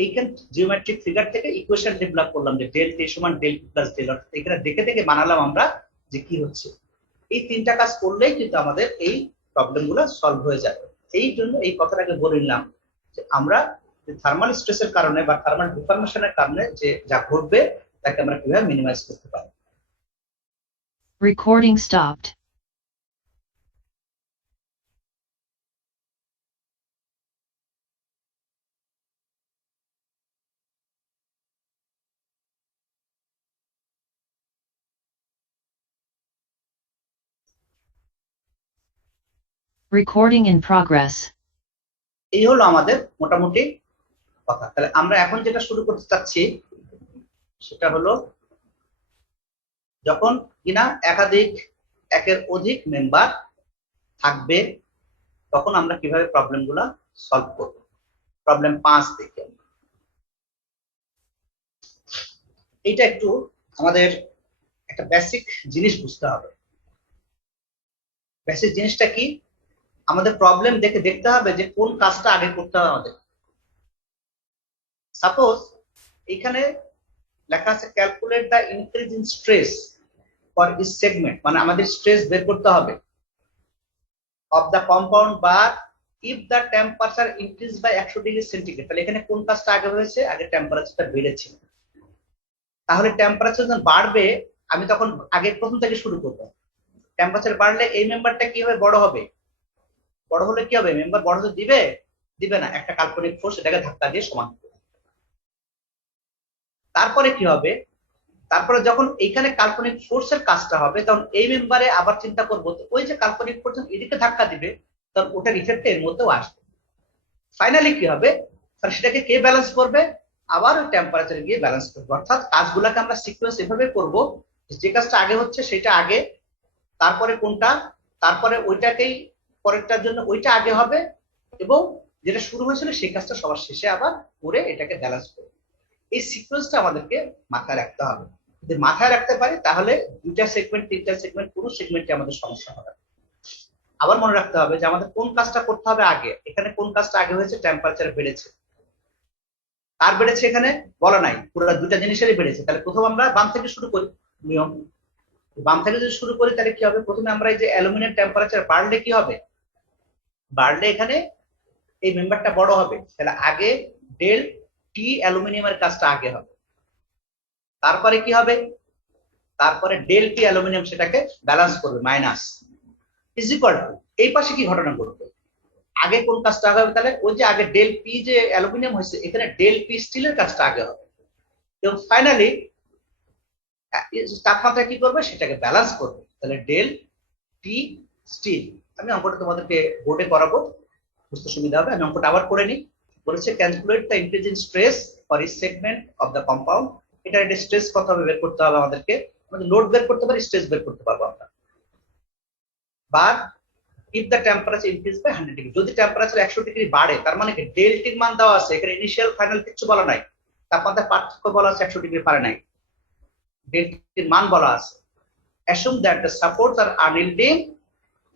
এইখান জিওমেট্রিক ফিগার থেকে ইকুয়েশন ডেভেলপ করলাম যে ডেল টি সমান ডেল পি প্লাস ডেল, অর্থাৎ এখানে দেখে দেখে বানালাম আমরা যে কি হচ্ছে। এই 3টা কাজ করলেই কিন্তু আমাদের এই প্রবলেমগুলো সলভ হয়ে যাবে। এই জন্য এই কথাটাকে বলে নিলাম যে আমরা থার্মাল স্ট্রেসের কারণে বা থার্মাল ডিফরমেশনের কারণে যে যা ঘটবে তাকে আমরা কিভাবে মিনিমাইজ করতে পারি। Recording stopped. Recording in progress. এই হলো আমাদের মোটামুটি কথা। তাহলে আমরা এখন যেটা শুরু করতে চাচ্ছি সেটা হলো, যখন কিনা একের অধিক মেম্বার থাকবে তখন আমরা কিভাবে প্রবলেমগুলো সলভ করব। প্রবলেম 5 দেখে এইটা একটু আমাদের একটা বেসিক জিনিস বুঝতে হবে। বেসিক জিনিসটা কি, আমাদের প্রবলেম দেখে দেখতে হবে যে কোন কাজটা আগে করতে হবে আমাদের। সাপোজ এখানে লেখা আছে calculate the increase in stress for each segment, মানে আমাদের স্ট্রেস বের করতে হবে of the compound bar if the temperature increase by 100 degree centigrade. তাহলে এখানে কোন কাজটা আগে হয়েছে? আগে টেম্পারেচারটা বেড়েছে। তাহলে টেম্পারেচার যখন বাড়বে আমি তখন আগে প্রথম থেকে শুরু করব। টেম্পারেচার বাড়লে এই মেম্বারটা কি হবে? বড় হবে। বড় হলে কি হবে? মেম্বার বড় হতে দিবে? দিবে না, একটা কাল্পনিক ফোর্স এটাকে ধাক্কা দিয়ে সমান করবে। তারপরে কি হবে? তারপরে যখন এইখানে কাল্পনিক ফোর্সের কাজটা হবে তখন এই মেম্বারে আবার চিন্তা করবো ওই যে কাল্পনিক ফোর্স এদিকে ধাক্কা দিবে তখন ওটার ইফেক্ট এর মধ্যেও আসবে। ফাইনালি কি হবে? সেটাকে কে ব্যালেন্স করবে? আবার ওই টেম্পারেচার গিয়ে ব্যালেন্স করবে। অর্থাৎ কাজগুলোকে আমরা সিকোয়েন্স এভাবে করব, যে কাজটা আগে হচ্ছে সেটা আগে, তারপরে কোনটা, তারপরে ওইটাকেই পরেরটার জন্য ওইটা আগে হবে, এবং যেটা শুরু হয়েছিল সেই কাজটা সবার শেষে আবার করে এটাকে ব্যালেন্স করবে। এই সিকোয়েন্সটা আমাদেরকে মাথায় রাখতে হবে। যদি মাথায় রাখতে পারি তাহলে দুইটা সেগমেন্ট, তিনটা সেগমেন্ট, পুরো সেগমেন্টে আমাদের সমস্যা হবে। আবার মনে রাখতে হবে যে আমাদের কোন কাজটা করতে হবে আগে। এখানে কোন কাজটা আগে হয়েছে? টেম্পারেচার বেড়েছে। কার বেড়েছে এখানে বলা নাই, পুরো দুইটা জিনিসেরই বেড়েছে। তাহলে প্রথম আমরা বাম থেকে শুরু করি। নিয়ম বাম থেকে যদি শুরু করি তাহলে কি হবে? প্রথমে আমরা এই যে অ্যালুমিনিয়াম টেম্পারেচার বাড়লে কি হবে? বাড়লে এখানে এই মেম্বারটা বড় হবে। তাহলে আগে ডেল টি অ্যালুমিনিয়ামের কাজটা আগে হবে। তারপরে কি হবে? তারপরে ডেল টি অ্যালুমিনিয়াম সেটাকে ব্যালেন্স করবে, মাইনাস ইজ ইকুয়াল টু এই পাশে কি ঘটনা ঘটবে? আগে কোন কাজটা আগে হবে? তাহলে ওই যে আগে ডেল পি যে অ্যালুমিনিয়াম হয়েছে এখানে ডেল পি স্টিলের কাজটা আগে হবে, এবং ফাইনালি তাপমাত্রা কি করবে? সেটাকে ব্যালেন্স করবে। তাহলে ডেল টি স্টিল। আমি অঙ্কটা তোমাদেরকে বোর্ডে করাবো, বুঝতে সুবিধা হবে। আমি অঙ্কটা আবার করে নিই। বলেছে calculate the increase in stress for each segment of the compound. এটা একটা স্ট্রেস কত হবে বের করতে হবে আমাদেরকে। আমাদের লোড বের করতে পারি, স্ট্রেস বের করতে পারবো আমরা। But if the temperature increase by 100 degree, যদি টেম্পারেচার 100 ডিগ্রি বাড়ে তার মানে কি ডেল টির মান দেওয়া আছে, এখানে ইনিশিয়াল ফাইনাল কিছু বলা নাই, তাপমাত্রার পার্থক্য বলা আছে 100 ডিগ্রি পারে নাই, ডেল টির মান বলা আছে। assume that the supports are unyielding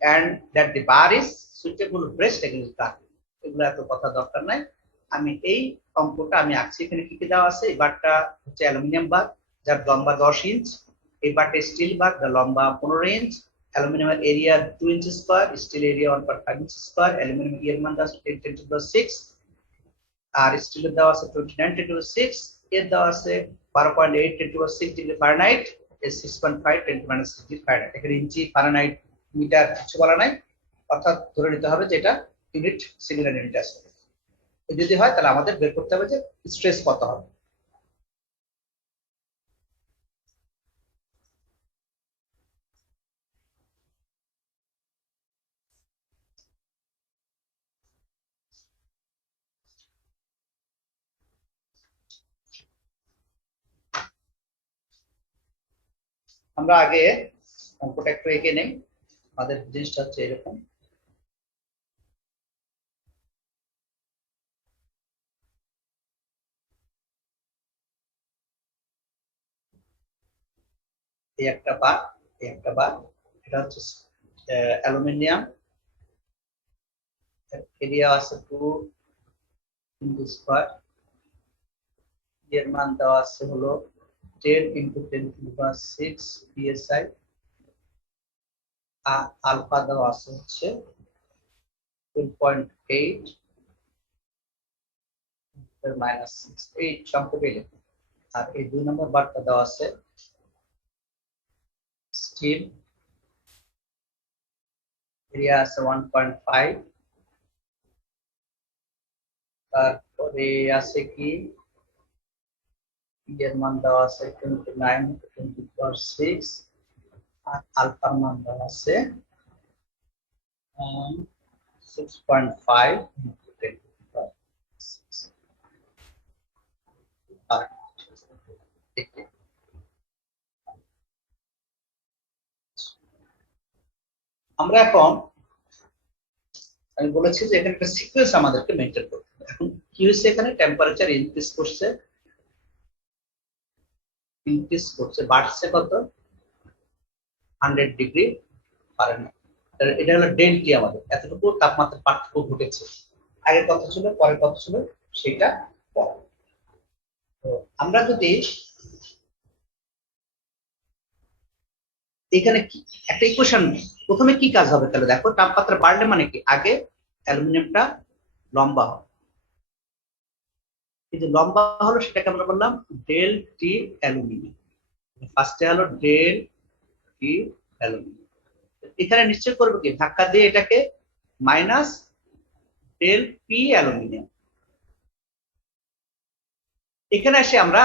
and that the bar is suitable braced against the earth। এগুলো এত কথা দরকার নাই, আমি এই অঙ্কটা আমি আঁকছি। এখানে কি কি দেওয়া আছে? এই বারটা হচ্ছে অ্যালুমিনিয়াম বার যার লম্বা 10 ইঞ্চ, এই বারটা স্টিল বার যার লম্বা 15 ইঞ্চ, অ্যালুমিনিয়ামের area 2 inch square, steel area 1.5 inch square, aluminium এর মান দাও 10 to the 6, আর স্টিলের দেওয়া আছে 29 to the 6, এর দেওয়া আছে 12.8 10 to the 6 ডিগ্রি ফারেনহাইট, এর 6.5 10 to the -6 ডিগ্রি ফারেনহাইট। এখানে ইঞ্চি, ফারেনহাইট, মিটার কিছু বলা নাই, অর্থাৎ ধরে নিতে হবে যে এটা ইউনিট, সিমিলার ইউনিট আছে। যদি হয় তাহলে আমাদের বের করতে হবে যে স্ট্রেস কত হবে। আমরা আগে অঙ্কটা একটু এঁকে নেই। আমাদের জিনিসটা হচ্ছে এরকম, এই একটা বার, এই একটা বার, এটা হচ্ছে অ্যালুমিনিয়াম, এরিয়া আছে 2 ইঞ্চ স্কয়ার, এর মান দেওয়া আছে হলো 10 into 10 to the power 6 psi, alpha দেওয়া আছে হচ্ছে 2.8 -6, এই সংখ্যা পেলে। আর এই 2 নম্বর বারটা দেওয়া আছে স্টিল, এরিয়া আছে 1.5, তারপরে আছে কি এর মান দেওয়া আছে 29 to 10 to the power 6, আর আলফার মান দেওয়া আছে 6.5 into 10 to the power 6। আমরা এখন, আমি বলেছি যে এখানে একটা সিকোয়েন্স আমাদেরকে মেনটেন করতে হবে। এখন কি হয়েছে? এখানে টেম্পারেচার ইনক্রিজ করছে, বাড়ছে কত? 100 ডিগ্রি ফারেনহাইট। এটা হলো ডেল টি, আমাদের এতটুকু তাপমাত্রার পার্থক্য ঘটেছে। আগের কথা ছিল, পরের কথা ছিল, সেটা পরে। তো আমরা যদি এখানে একটা ইকুয়েশন, প্রথমে কি কাজ হবে তাহলে দেখো, তাপমাত্রা বাড়লে মানে কি, আগে অ্যালুমিনিয়ামটা লম্বা হবে। এই যে লম্বা হলো সেটাকে আমরা বললাম ডেল টি অ্যালুমিনিয়াম। ফার্স্টে হলো ডেল টি অ্যালুমিনিয়াম। এখানে নিশ্চয় করবে কি, ধাক্কা দিয়ে এটাকে মাইনাস ডেল পি অ্যালুমিনিয়াম। এখানে এসে আমরা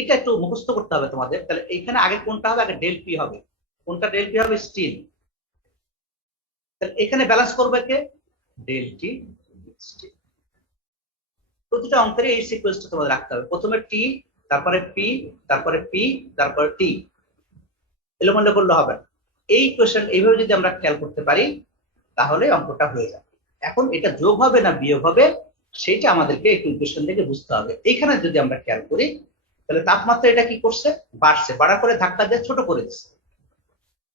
এটা একটু মুখস্থ করতে হবে তোমাদের। তাহলে এখানে আগে কোনটা হবে, আগে ডেল পি হবে। কোনটা ডেল পি হবে, স্টিল। তাহলে এখানে ব্যালেন্স করবে কে, ডেল টি স্টিল। প্রতিটা অঙ্কের এই সিকোয়েন্সটা তোমাদের রাখতে হবে, প্রথমে টি, তারপরে পি, তারপরে পি, তারপরে টি। এলোমেলো করলে হবে না। এই কোয়েশ্চেন এইভাবে যদি আমরা খেয়াল করতে পারি তাহলে অঙ্কটা হয়ে যাবে। এখন এটা যোগ হবে না বিয়োগ হবে সেইটা আমাদেরকে একটু ইকুয়েশন থেকে বুঝতে হবে। এইখানে যদি আমরা খেয়াল করি তাহলে তাপমাত্রা এটা কি করছে, বাড়ছে, বাড়া করে ধাক্কা দিয়ে ছোট করে দিচ্ছে।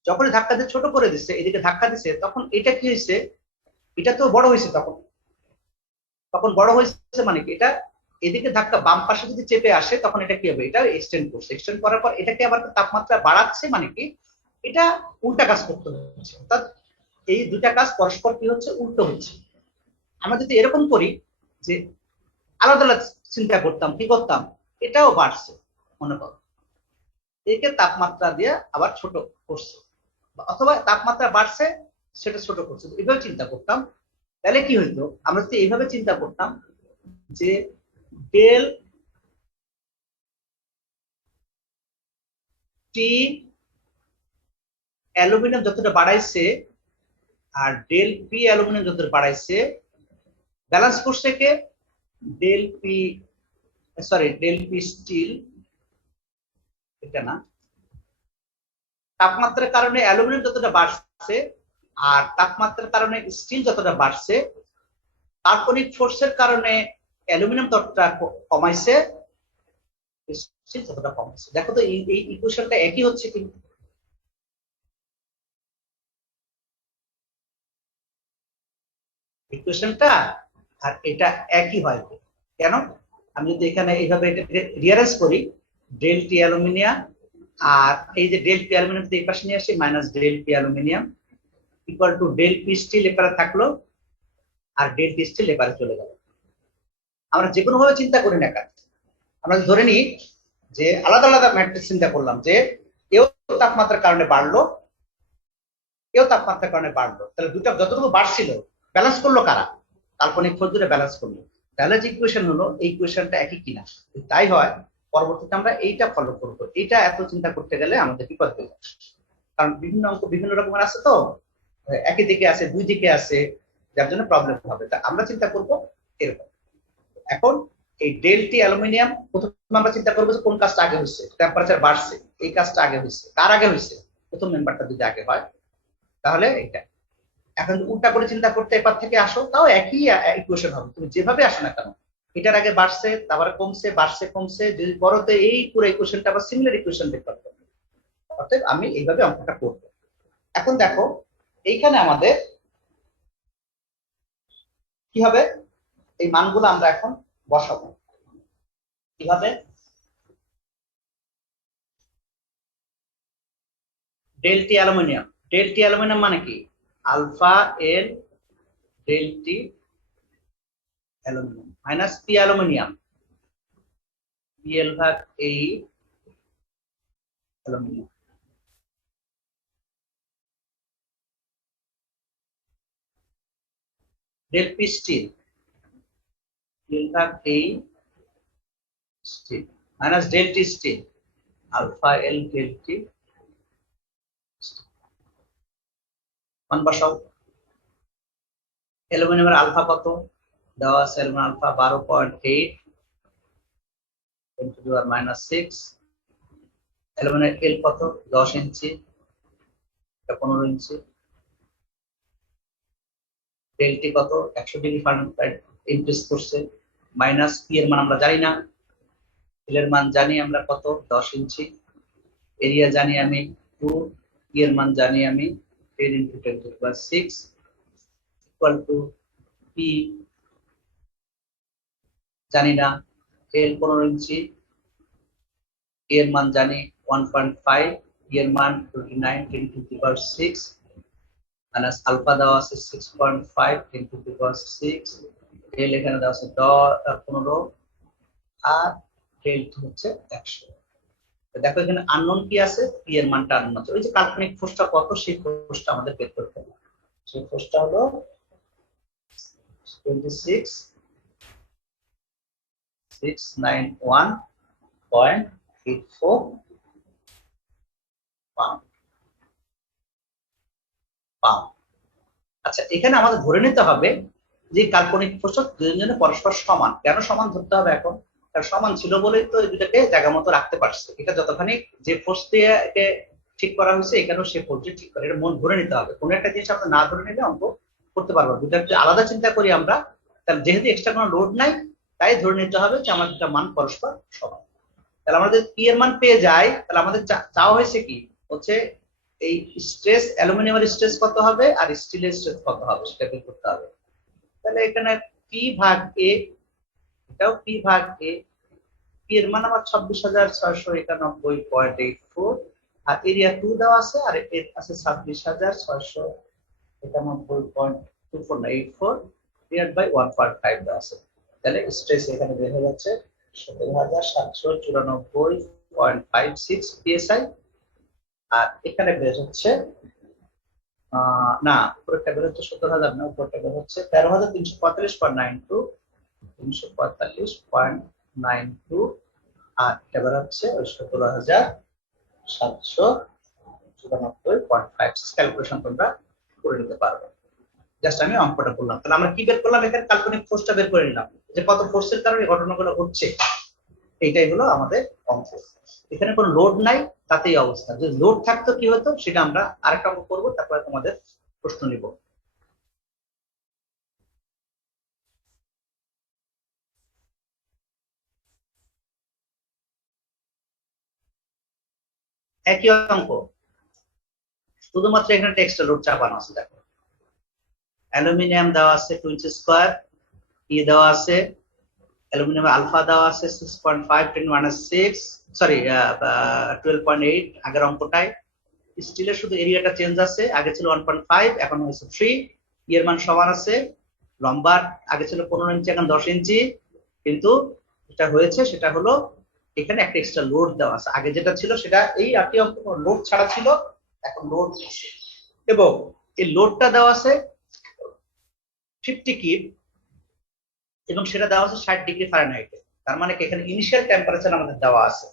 যখনই ধাক্কা দিয়ে ছোট করে দিচ্ছে, এদিকে ধাক্কা দিচ্ছে, তখন এটা কি হয়েছে, এটা তো বড় হয়েছে। তখন বড় হয়েছে মানে কি, এটা এদিকে ধাক্কা বাম পাশে যদি চেপে আসে তখন এটা কি হবে, এটা এক্সটেন্ড করছে। এক্সটেন্ড করার পর এটাকে আবার তাপমাত্রা বাড়াচ্ছে মানে কি, এটা উল্টা কাজ করতে হচ্ছে। অর্থাৎ এই দুটা কাজ পরস্পর কি হচ্ছে, উল্টো হচ্ছে। আমরা যদি এরকম করি যে আলাদা আলাদা চিন্তা করতাম, কি করতাম, এটাও বাড়ছে মনে করো, একে তাপমাত্রা দিয়ে আবার ছোট করছে, অথবা তাপমাত্রা বাড়ছে সেটা ছোট করছে, এভাবে চিন্তা করতাম। তাহলে কি হইতো, আমরা যদি এইভাবে চিন্তা করতাম যে ডেল টি অ্যালুমিনিয়াম যতটা বাড়াইছে আর ডেল পি অ্যালুমিনিয়াম যতটা বাড়াইছে, ব্যালেন্স করছে কে, ডেল পি স্টিল। এটা না, তাপমাত্রার কারণে অ্যালুমিনিয়াম যতটা বাড়ছে আর তাপমাত্রার কারণে স্টিল যতটা বাড়ছে, কার্বনিক ফোর্সের কারণে অ্যালুমিনিয়াম ততটা কমাইছে, স্টিল ততটা কমাইছে। দেখো তো এই ইকুয়েশনটা একই হচ্ছে কিন্তু, ইকুয়েশনটা আর এটা একই হয়। কেন, আমি যদি এখানে এইভাবে রিয়ারেঞ্জ করি, ডেল টি অ্যালুমিনিয়াম আর এই যে ডেল পি অ্যালুমিনিয়াম এই পাশে নিয়ে আসি, minus del P aluminium equal to del P steel এপারে থাকলো আর ডেল টি স্টিল এপারে চলে গেল। আমরা যে কোনো ভাবে চিন্তা করি না কেন, আমরা ধরে নিই যে আলাদা আলাদা ম্যাট্রিক্স চিন্তা করলাম, যে এও তাপমাত্রার কারণে বাড়লো, এও তাপমাত্রার কারণে বাড়লো, তাহলে দুটো যতটুকু বাড়ছিল ব্যালেন্স করলো কারা, কাল্পনিক ফোর্স দুটো ব্যালেন্স করলো। তাহলে যে ইকুয়েশন হলো এই ইকুয়েশনটা একই কিনা, তাই হয় পরবর্তীতে আমরা এইটা ফলো করবো। এটা এত চিন্তা করতে গেলে আমাদের বিপদ হয়ে যায়, কারণ বিভিন্ন অঙ্ক বিভিন্ন রকমের আছে, তো একই দিকে আছে, দুই দিকে আছে, যার জন্য প্রবলেম হবে। তা আমরা চিন্তা করবো এরকম। এখন এই ডেল টি অ্যালুমিনিয়াম প্রথমে আমরা চিন্তা করবো যে কোন কাজটা আগে হয়েছে, টেম্পারেচার বাড়ছে, এই কাজটা আগে হয়েছে, কার আগে হয়েছে, প্রথম মেম্বারটা যদি আগে হয় তাহলে এটা। এখন উল্টা করে চিন্তা করতে এবার থেকে আসো, তাও একই ইকুয়েশন হবে, তুমি যেভাবে আসো না কেন, এটার আগে বাড়ছে, তারপরে কমছে, বাড়ছে, কমছে, যদি পরতে এই পুরো ইকুয়েশনটা আবার সিমিলার ইকুয়েশন বের করতে হবে। অর্থাৎ আমি এইভাবে অঙ্কটা করবো। এখন দেখো এইখানে আমাদের কি হবে, এই মানগুলো আমরা এখন বসাবো কিভাবে। ডেল টি অ্যালুমিনিয়াম মানে কি, alpha L del T aluminium minus P aluminium, P L ভাগ এই aluminium, del P steel, P L ভাগ এই steel minus del T steel, alpha L del T. মান বসাও। অ্যালুমিনিয়ামের আলফা কত দেওয়া আছে, অ্যালুমিনিয়াম আলফা 12.8 -6। অ্যালুমিনিয়াম এল কত 10 ইঞ্চি, 15 ইঞ্চি। ডেল টি কত 100 ডিগ্রি ফারেনহাইট ইনক্রিজ করছে, মাইনাস পি এর মান আমরা জানি না, এল এর মান জানি আমরা কত 10 ইঞ্চি, এরিয়া জানি আমি 2, পি এর মান জানি আমি 10 × 10⁻6 ইকুয়াল টু পি জানি না, এল 15 ইঞ্চি, এর মান জানি 1.5, এর মান 29 10 to the power 6, minus alpha দেওয়া আছে 6.5 10 to the power 6, এল এখানে দেওয়া আছে 15 আর ডেল হচ্ছে 100। দেখো এখানে আননোন কি আছে, পি এর মানটা আননোন আছে। ওই যে কাল্পনিক ফোর্সটা কত, সেই ফোর্সটা আমাদের বের করতে হবে। সেই ফোর্সটা হলো 26,691.84 পাউন্ড। আচ্ছা, এখানে আমাদের ধরে নিতে হবে যে কাল্পনিক ফোর্স দুজনে পরস্পর সমান। কেন সমান ধরতে হবে এখন? কারণ সমান ছিল বলেই তো দুটাকে জায়গা মতো রাখতে পারছে। এটা যতখানি যে ফোর্স দিয়ে একে ঠিক করা হয়েছে, এখানেও সে ফোর্স দিয়ে ঠিক করে, এটা মন ধরে নিতে হবে। কোনো একটা জিনিস আমরা না ধরে নিলে অঙ্ক করতে পারবো। দুটা যদি আলাদা চিন্তা করি আমরা, তাহলে যেহেতু এক্সট্রা কোনো লোড নাই, তাই ধরে নিতে হবে যে আমার দুটা মান পরস্পর সমান। তাহলে আমাদের পি এর মান পেয়ে যায়, তাহলে আমাদের চাওয়া হয়েছে কি হচ্ছে এই স্ট্রেস, অ্যালুমিনিয়ামের স্ট্রেস কত হবে আর স্টিলের স্ট্রেস কত হবে সেটা বের করতে হবে। তাহলে এখানে পি ভাগ এ, এটাও পি ভাগ এ, পি এর মান আমার 26,691.84, আর এরিয়া 2 দেওয়া আছে, আর এর আছে 26,691.2484 ডিভাইড বাই 1.5 দেওয়া আছে। তাহলে স্ট্রেস এখানে বের হয়ে যাচ্ছে 17,794.56 পিএসআই, আর এখানে বের হচ্ছে না, উপরেরটা বের হচ্ছে 17,000 না, উপরেরটা বের হচ্ছে 13,345.92, 345.92, আর এটা বের হচ্ছে 17,794.56। ক্যালকুলেশন তোমরা করে নিতে পারবে। জাস্ট আমি অঙ্কটা করলাম। তাহলে আমরা কি বের করলাম? এখানে কাল্পনিক ফোর্সটা বের করে নিলাম, যে কত ফোর্সের কারণে ঘটনাগুলো ঘটছে। এইটাই হলো আমাদের অঙ্ক। এখানে কোনো লোড নাই, তাতেই অবস্থা। যদি লোড থাকতো কি হতো সেটা আমরা আরেকটা অঙ্ক করবো, তারপরে তোমাদের প্রশ্ন নিব। একই অঙ্ক, শুধুমাত্র এখানে টেক্সটাইল লোড চাপানো আছে। দেখো অ্যালুমিনিয়াম দেওয়া আছে 2 ইঞ্চি স্কোয়ার, ই দেওয়া আছে, অ্যালুমিনিয়াম আলফা দেওয়া আছে 6.5 10 - 6, সরি 12.8 আগের অঙ্কটায়। স্টিলের শুধু এরিয়াটা চেঞ্জ আছে, আগে ছিল 1.5 এখন হয়েছে 3, এর মান সমান আছে। লম্বা আগে ছিল 15 ইঞ্চি এখন 10 ইঞ্চি, কিন্তু যেটা হয়েছে সেটা হলো এখানে একটা এক্সট্রা লোড দেওয়া আছে। আগে যেটা ছিল সেটা এই আটটি অঙ্ক লোড ছাড়া ছিল, এখন লোড এবং এই লোডটা দেওয়া আছে 50 কিপ এবং সেটা দেওয়া আছে 60 ডিগ্রি ফারেনহাইটে। তার মানে কি এখানে ইনিশিয়াল টেম্পারেচার আমাদের দেওয়া আছে,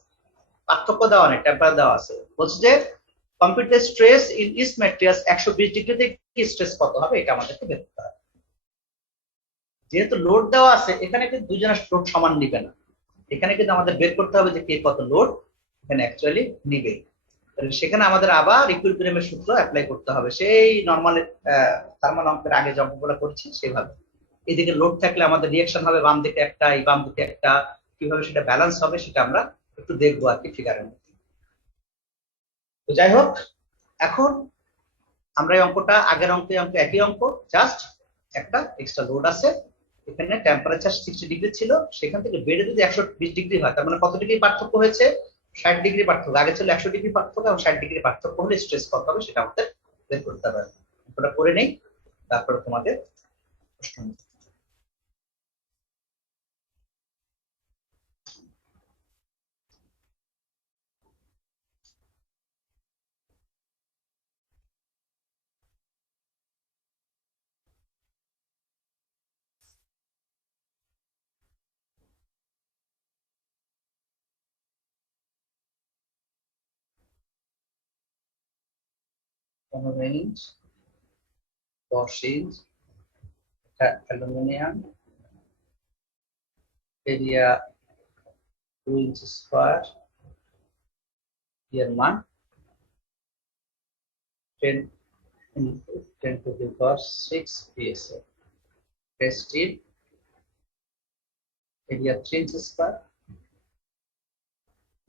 পার্থক্য দেওয়া নেই, টেম্পারেচার দেওয়া আছে। বলছে যে computer stress in is materials 120 ডিগ্রিতে কি স্ট্রেস কত হবে এটা আমাদেরকে বের করতে হবে। যেহেতু লোড দেওয়া আছে, এখানে কিন্তু দুজনের লোড সমান নিবে না, এখানে কিন্তু আমাদের বের করতে হবে যে কে কত লোড এখানে অ্যাকচুয়ালি নিবে। সেখানে আমাদের আবার ইকুইলিব্রিয়ামের সূত্র অ্যাপ্লাই করতে হবে, সেই নরমাল থার্মাল অঙ্কের আগে যে অঙ্কগুলো করছি সেভাবে। এদিকে লোড থাকলে আমাদের রিঅ্যাকশন হবে বাম দিকে একটা, এই বাম দিকে একটা, কিভাবে সেটা ব্যালেন্স হবে সেটা আমরা একটু দেখবো আর কি ফিগারের মধ্যে। তো যাই হোক, এখন আমরা এই অঙ্কটা আগের অঙ্ক একই অঙ্ক, জাস্ট একটা এক্সট্রা লোড আছে। এখানে টেম্পারেচার 60 ডিগ্রি ছিল, সেখান থেকে বেড়ে যদি 120 ডিগ্রি হয়, তার মানে কত ডিগ্রি পার্থক্য হয়েছে? 60 ডিগ্রি পার্থক্য। আগে ছিল 100 ডিগ্রি পার্থক্য, এবং 60 ডিগ্রি পার্থক্য হলে স্ট্রেস কত হবে সেটা আমাদের বের করতে হবে। ওটা করে নেই, তারপরে তোমাদের প্রশ্ন। ইঞ্চ 10 ইঞ্চ অ্যালুমিনিয়াম, এরিয়া 2 ইঞ্চি স্কোয়ার, এর মান 10 into 10 to the power 6 psi। Steel area 3 inch square,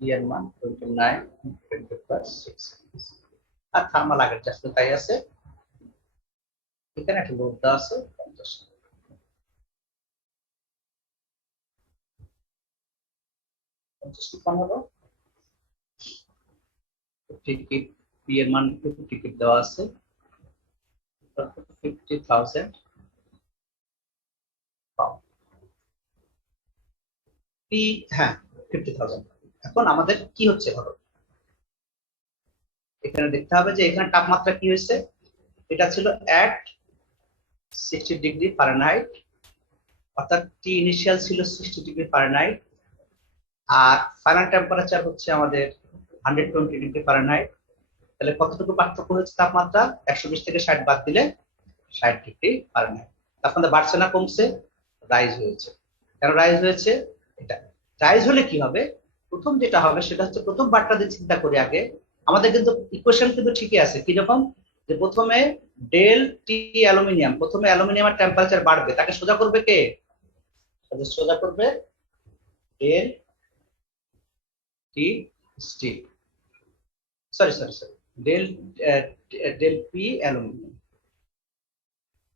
এর মান 29 into 10 to the power 6। আর থার্মাল আগের জাস্ট তাই আছে। এখানে একটা লোড দেওয়া আছে 50, 50 কি কম হলো টিকিট পি এর মান 50 টিকিট দেওয়া আছে 50,000 পাউন্ড পি, হ্যাঁ 50,000। এখন আমাদের কি হচ্ছে ধরো এখানে দেখতে হবে যে এখানে তাপমাত্রা কি হয়েছে, এটা ছিল at 60 ডিগ্রি ফারেনহাইট, অর্থাৎ টি ইনিশিয়াল ছিল 60 ডিগ্রি ফারেনহাইট, আর ফাইনাল টেম্পারেচার হচ্ছে আমাদের 120 ডিগ্রি ফারেনহাইট। তাহলে কতটুকু পার্থক্য হয়েছে তাপমাত্রা? 120 থেকে 60 বাদ দিলে 60 ডিগ্রি ফারেনহাইট। তাপমাত্রা বাড়ছে না কমছে? রাইজ হয়েছে। কেন রাইজ হয়েছে? এটা রাইজ হলে কি হবে, প্রথম যেটা হবে সেটা হচ্ছে প্রথম বারটা দিয়ে চিন্তা করি আগে, আমাদের কিন্তু ইকুয়েশন কিন্তু ঠিকই আছে। কিরকম? যে প্রথমে ডেল টি অ্যালুমিনিয়াম, প্রথমে অ্যালুমিনিয়ামের টেম্পারেচার বাড়বে, তাকে সোজা করবে কে? সোজা করবে del T steel, sorry del del P aluminium.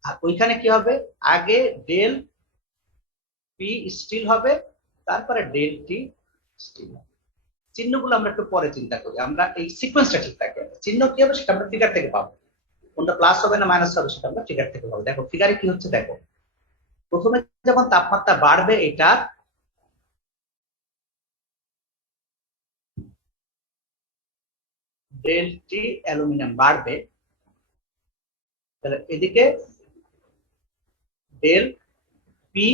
আর ওইখানে কি হবে, আগে ডেল পি স্টিল হবে, তারপরে ডেল টি স্টিল। চিহ্নগুলো আমরা একটু পরে চিন্তা করি, আমরা এই সিকোয়েন্সটা ঠিক থাকে। চিহ্ন কি হবে সেটা আমরা ফিগার থেকে পাবো, কোনটা প্লাস হবে না মাইনাস হবে সেটা আমরা ফিগার থেকে পাবো। দেখো ফিগারে কি হচ্ছে, দেখো প্রথমে যখন তাপমাত্রা বাড়বে এটা ডেল টি অ্যালুমিনিয়াম বাড়বে, তাহলে এদিকে ডেল পি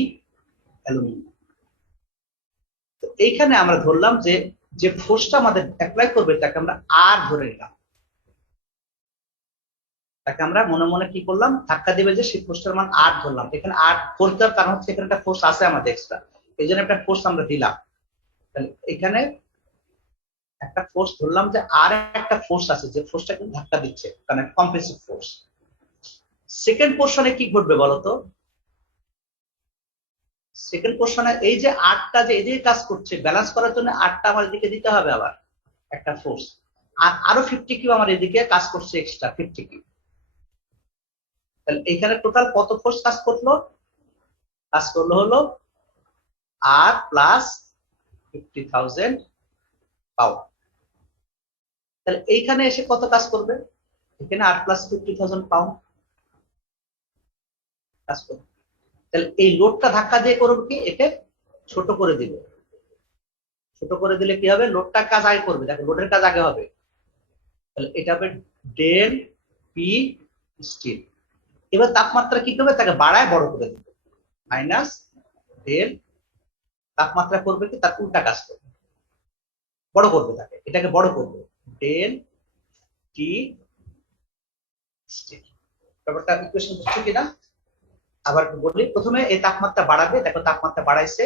অ্যালুমিনিয়াম। তো এইখানে আমরা ধরলাম যে যে ফোর্সটা আমাদের অ্যাপ্লাই করবে তাকে আমরা আর ধরে নিলাম, তাকে আমরা মনে মনে কি করলাম, ধাক্কা দিবে যে সেই ফোর্সটার মান আর ধরলাম। এখানে আর ফোর্স দেওয়ার কারণ হচ্ছে এখানে একটা ফোর্স আছে আমাদের এক্সট্রা, এই জন্য একটা ফোর্স আমরা দিলাম। তাহলে এখানে একটা ফোর্স ধরলাম যে আর একটা ফোর্স আছে, যে ফোর্সটা কিন্তু ধাক্কা দিচ্ছে, কারণ কম্প্রেসিভ ফোর্স। সেকেন্ড পোর্শনে কি ঘটবে বলতো, সেকেন্ড পোর্শনে এই যে আটটা যে এদিকে কাজ করছে, ব্যালেন্স করার জন্য আটটা আমার এদিকে দিতে হবে আবার একটা ফোর্স, আর আরো 50 কিউ আমার এদিকে কাজ করছে এক্সট্রা 50 কিউ। তাহলে এখানে টোটাল কত ফোর্স কাজ করলো? কাজ করলো হলো আর প্লাস 50,000 পাউন্ড। তাহলে এইখানে এসে কত কাজ করবে? এখানে আর প্লাস 50,000 পাউন্ড কাজ করবে। তাহলে এই লোডটা ধাক্কা দিয়ে করবে কি, একে ছোট করে দিবে। ছোট করে দিলে কি হবে, লোডটার কাজ আগে করবে, দেখো লোডের কাজ আগে হবে। তাহলে এটা হবে ডেল পি স্টিল। এবার তাপমাত্রা কি করবে, তাকে বাড়ায় বড় করে দিবে, মাইনাস ডেল, তাপমাত্রা করবে কি তার উল্টা কাজ করবে, বড় করবে তাকে, এটাকে বড় করবে ডেল টি স্টিল। ব্যাপারটা ইকুয়েশন বুঝছো কিনা? আবার বলি, প্রথমে এই তাপমাত্রা বাড়াবে, দেখো তাপমাত্রা বাড়াইছে,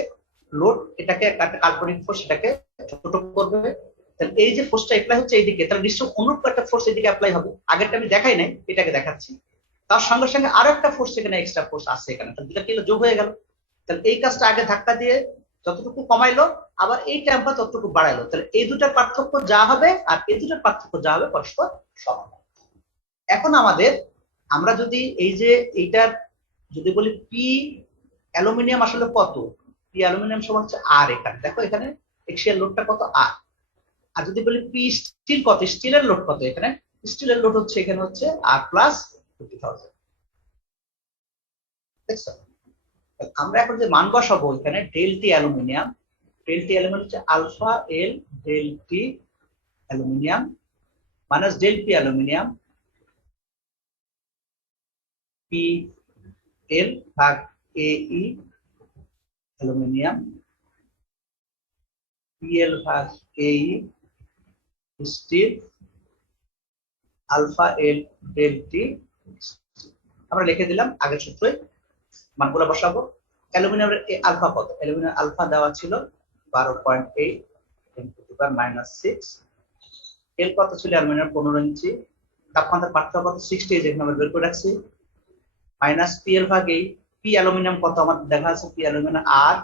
লোড এটাকে একটা কাল্পনিক ফোর্স, এটাকে ছোট করবে। তাহলে এই যে ফোর্সটা অ্যাপ্লাই হচ্ছে এইদিকে, তাহলে নিশ্চয় অনুরূপ একটা ফোর্স এইদিকে অ্যাপ্লাই হবে। আগেরটা আমি দেখাই নাই, এটাকে দেখাচ্ছি। তার সঙ্গে সঙ্গে আরো একটা ফোর্স এখানে এক্সট্রা ফোর্স আছে এখানে, তাহলে দুটা কিলো যোগ হয়ে গেল। তাহলে এই কাজটা আগে ধাক্কা দিয়ে যতটুকু কমাইলো, আবার এই টেম্পারেচার ততটুকু বাড়াইলো। তাহলে এই দুটার পার্থক্য যা হবে আর এই দুটার পার্থক্য যা হবে পরস্পর সমান। এখন আমাদের আমরা যদি এই যে এইটার যদি বলি পি অ্যালুমিনিয়াম আসলে কত, পি অ্যালুমিনিয়াম সমান হচ্ছে আর, এখানে দেখো এখানে এক্সিয়াল লোডটা কত আর। আর যদি বলি পি স্টিল কত, স্টিলের লোড কত, এখানে স্টিলের লোড হচ্ছে এখানে হচ্ছে আর প্লাস 50,000। দেখছো? আমরা এখন যে মান বসাবো এখানে del T aluminium, del T aluminium হচ্ছে alpha L del T aluminium minus del P aluminium P L ভাগ এ ই অ্যালুমিনিয়াম পিএল ভাগ A E steel alpha L del T. আমরা লিখে দিলাম আগের সূত্রই, মানগুলো বসাবো। অ্যালুমিনিয়ামের আলফা কত, অ্যালুমিনিয়াম আলফা দেওয়া ছিল 12.8 ×10⁻⁶। এল কত ছিল অ্যালুমিনিয়াম 15 ইঞ্চি, তাপমাত্রা পার্থক্য কত 60, যেখানে আমরা বের করে রাখছি, মাইনাস পিএল ভাগ এই, পি অ্যালুমিনিয়াম কত আমাদের দেখা আছে, পি অ্যালুমিনিয়াম আর,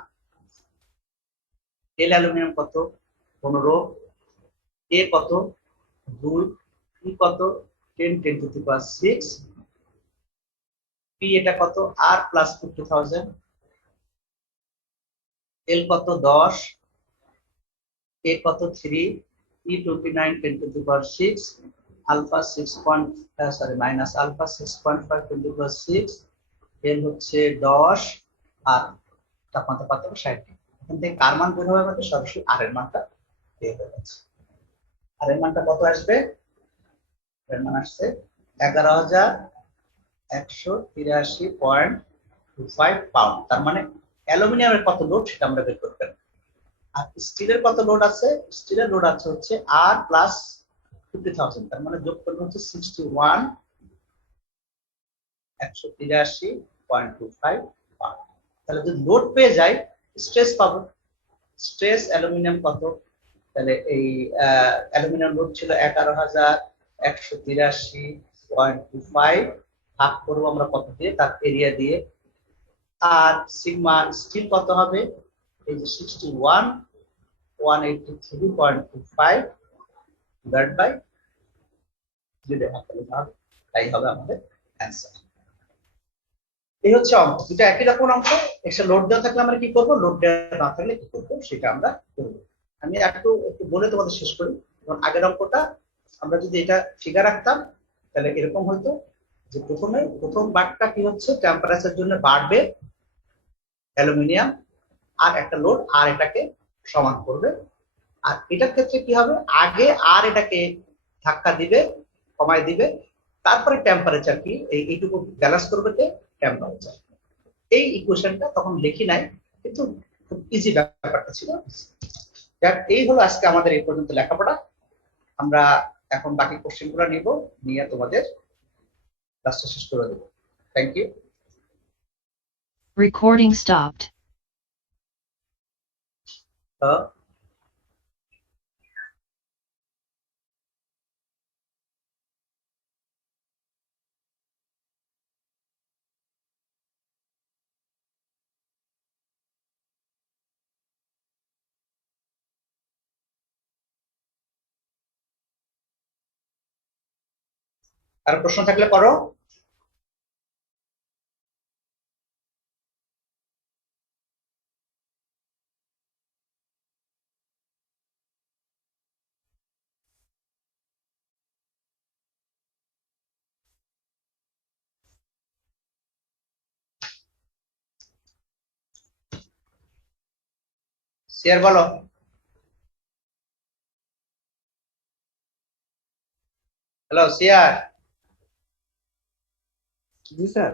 এল অ্যালুমিনিয়াম কত 15, এ কত 2, ই কত 10⁻⁶, পি এটা কত আর প্লাস 50,000, এল কত 10, এ কত 3, E29 10 to the power 6, alpha 6 point minus alpha 6.5 10 to the power 6, L হচ্ছে 10 আর তাপমাত্রা পার্থক্য 60। এখান থেকে কার মান বের হবে আমাদের? সরাসরি আর এর মানটা বের হয়ে যাচ্ছে। আর এর মানটা কত আসবে? এর মান আসছে 11,183.25 পাউন্ড। তার মানে অ্যালুমিনিয়ামের কত লোড সেটা আমরা বের করতে পারি। আর স্টিলের কত লোড আছে? স্টিলের লোড আছে হচ্ছে আর প্লাস 50,000, তার মানে যোগ করলে হচ্ছে 61,183.25 পাউন্ড। তাহলে যদি লোড পেয়ে যাই স্ট্রেস পাবো। স্ট্রেস অ্যালুমিনিয়াম কত? তাহলে এই অ্যালুমিনিয়াম লোড ছিল 11,183.25, ভাগ করবো আমরা কত দিয়ে? তার এরিয়া দিয়ে। আর সিগমা স্টিল কত হবে? এই যে 61,183.25 ডিভাইড বাই 0.5, তাই হবে আমাদের অ্যান্সার। এই হচ্ছে অঙ্ক, দুটো একই রকম অঙ্ক। একটা লোড দেওয়া থাকলে আমরা কি করবো, লোড দেওয়া না থাকলে কি করবো সেটা আমরা করবো। আমি একটু বলে তোমাদের শেষ করি। যেমন আগের অঙ্কটা আমরা যদি এটা ফিগার রাখতাম তাহলে এরকম হইতো যে প্রথম বারটা কি হচ্ছে, টেম্পারেচারের জন্য বাড়বে অ্যালুমিনিয়াম, আর একটা লোড আর এটাকে সমান করবে। আর এটার ক্ষেত্রে কি হবে, আগে আর এটাকে ধাক্কা দিবে, কমায় দিবে, তারপরে টেম্পারেচার কি এইটুকু ব্যালেন্স করবে টেম্পারেচার। এই ইকুয়েশনটা তখন লিখি নাই, কিন্তু খুব ইজি ব্যাপারটা ছিল। এই হলো আজকে আমাদের এই পর্যন্ত লেখাপড়া। আমরা এখন বাকি কোশ্চেনগুলো নিব, নিয়ে তোমাদের ক্লাসটা শেষ করে দেবো। Thank you. Recording stopped. আর প্রশ্ন থাকলে করো। শেয়ার বলো। হ্যালো শেয়ার। জি স্যার।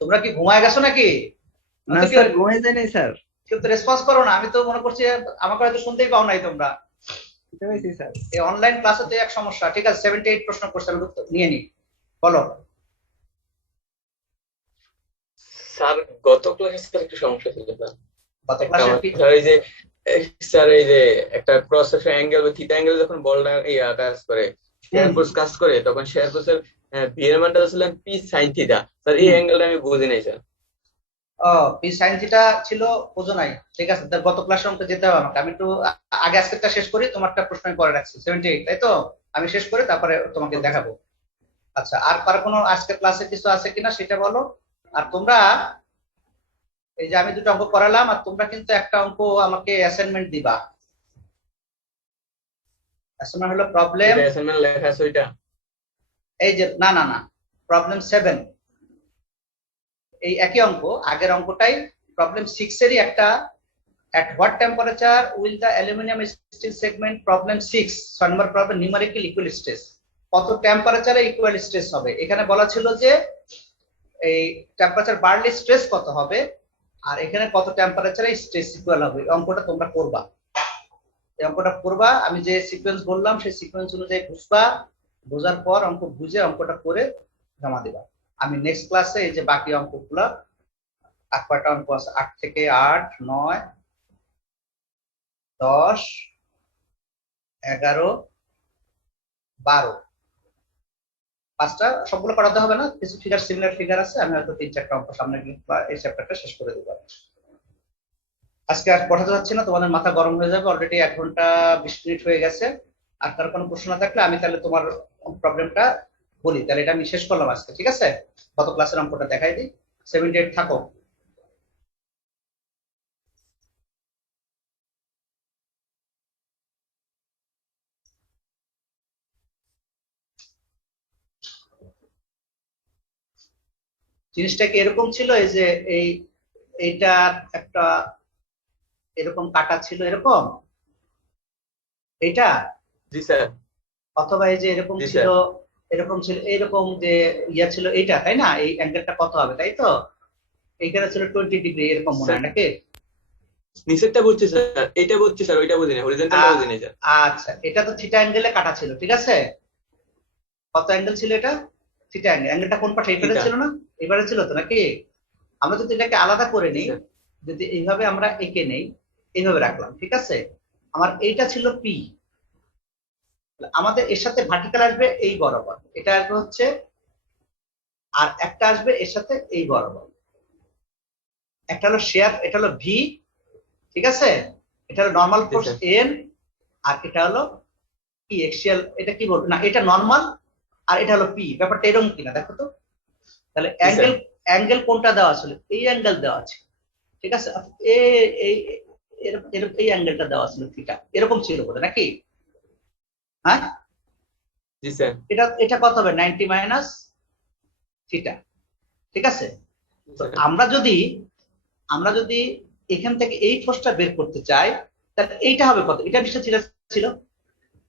তোমরা কি ঘুমায় গেছো নাকি? না স্যার, ঘুমাই যায় নাই স্যার। কেউ তো রেসপন্স করো না, আমি তো মনে করছি আমাকে হয়তো শুনতেই পাও নাই তোমরা। স্যার এই অনলাইন ক্লাসে তো এক সমস্যা। ঠিক আছে, 78 প্রশ্ন করছে, আমি নিয়ে নি। বলো। স্যার গত ক্লাসে স্যার একটু সমস্যা ছিল স্যার। গত ক্লাসে কি স্যার স্যার এই যে একটা ক্রস সেকশন অ্যাঙ্গেল বা থিটা অ্যাঙ্গেল যখন বলটা কাজ করে, শেয়ার ফোর্স কাজ করে, তখন শেয়ার ফোর্সের ভি এর মানটা ছিল পি সাইন থিটা। স্যার এই অ্যাঙ্গেলটা আমি বুঝি নাই স্যার। পি সাইন থিটা ছিল, বোঝো নাই? ঠিক আছে, গত ক্লাসে অঙ্ক যেতে হবে আমাকে। আমি একটু আগে আজকেরটা শেষ করি, তোমারটা প্রশ্ন আমি পরে রাখছি। 78 তাই তো? আমি শেষ করে তারপরে তোমাকে দেখাবো। আচ্ছা, আর কার কোনো আজকের ক্লাসে কিছু আছে কিনা সেটা বলো। আর তোমরা এই যে আমি দুটো অঙ্ক করালাম, আর তোমরা কিন্তু একটা অঙ্ক আমাকে অ্যাসাইনমেন্ট দিবা। অ্যাসাইনমেন্ট হলো প্রবলেম, অ্যাসাইনমেন্ট লেখা আছে ওইটা? এই যে না না না, প্রবলেম 7। এই একই অঙ্ক, আগের অঙ্কটাই প্রবলেম 6 এরই একটা। at what temperature will the aluminum steel segment, problem 6 6 number problem, numerical equal stress. কত টেম্পারেচারে ইকুয়াল স্ট্রেস হবে? এখানে বলা ছিল যে এই টেম্পারেচার বাড়লে স্ট্রেস কত হবে, আর এখানে কত টেম্পারেচারে স্ট্রেস ইকুয়াল হবে। অঙ্কটা তোমরা করবা, এই অঙ্কটা করবা। আমি যে সিকোয়েন্স বললাম সেই সিকোয়েন্স অনুযায়ী বুঝবা, বোঝার পর অঙ্ক বুঝে অঙ্কটা করে জমা দিবা। আমি নেক্সট ক্লাসে এই যে বাকি অঙ্কগুলো, আর কয়টা অঙ্ক আছে, 8 থেকে 8 9 10 11 12 5টা, সবগুলো করাতে হবে না, কিছু ফিগার সিমিলার ফিগার আছে, আমি হয়তো 3-4টা অঙ্ক সামনে এই চ্যাপ্টারটা শেষ করে দেবো। আজকে আর পড়াতে যাচ্ছি না, তোমাদের মাথা গরম হয়ে যাবে, অলরেডি 1 ঘন্টা 20 মিনিট হয়ে গেছে। আর কারো কোনো প্রশ্ন না থাকলে আমি তাহলে তোমার প্রবলেমটা বলি, তাহলে এটা আমি শেষ করলাম আজকে। ঠিক আছে, গত ক্লাসের অঙ্কটা দেখাই দিই। 78 থাকো। জিনিসটা কি এরকম ছিল, এই যে এই এইটা একটা এরকম কাটা ছিল এরকম এইটা, জি স্যার। অথবা এই যে এরকম জি ছিল, স্যার। এরকম ছিল, এরকম যে ইয়া ছিল এইটা, তাই না? এই অ্যাঙ্গেলটা কত হবে, তাই তো? এইখানে ছিল 20 ডিগ্রি, এরকম মনে হয় নাকি? নিচেরটা বুঝছি স্যার, এটা বুঝছি স্যার, ওইটা বুঝি না, হরিজন্টালটা বুঝি না স্যার। আচ্ছা, এটা তো থিটা অ্যাঙ্গেলে কাটা ছিল, ঠিক আছে? কত অ্যাঙ্গেল ছিল এটা? Theta angle. অ্যাঙ্গেলটা কোন পাশে, এইবারে থিটা। ছিল না? এবারে ছিল তো নাকি? আমরা যদি এটাকে আলাদা করে জি নিই, স্যার। যদি এইভাবে আমরা এঁকে নেই, এইভাবে রাখলাম, ঠিক আছে? আমার এইটা ছিল পি, আমাদের এর সাথে ভার্টিক্যাল আসবে এই বরাবর, এটা আসবে হচ্ছে, আর একটা আসবে এর সাথে এই বরাবর, একটা হলো শেয়ার, এটা হলো ভি, ঠিক আছে? এটা হলো নর্মাল জি ফোর্স স্যার। এন, আর এটা হলো কি এক্সিয়াল, এটা কি বলবো না, এটা নর্মাল, আর এটা হলো পি। ব্যাপারটা এরকম কিনা দেখো তো। তাহলে জি স্যার। অ্যাঙ্গেল, অ্যাঙ্গেল কোনটা দেওয়া আছে? এই অ্যাঙ্গেল দেওয়া আছে, ঠিক আছে? এই এই এরকম এই অ্যাঙ্গেলটা দেওয়া ছিল থিটা, এরকম ছিল বলে নাকি? হ্যাঁ, জি স্যার। এটা এটা কত হবে? 90 মাইনাস থিটা, ঠিক আছে? জি তো স্যার। আমরা যদি এখান থেকে এই ফোর্সটা বের করতে চাই, তাহলে এইটা হবে কত? এটা নিশ্চয় থিটা ছিল,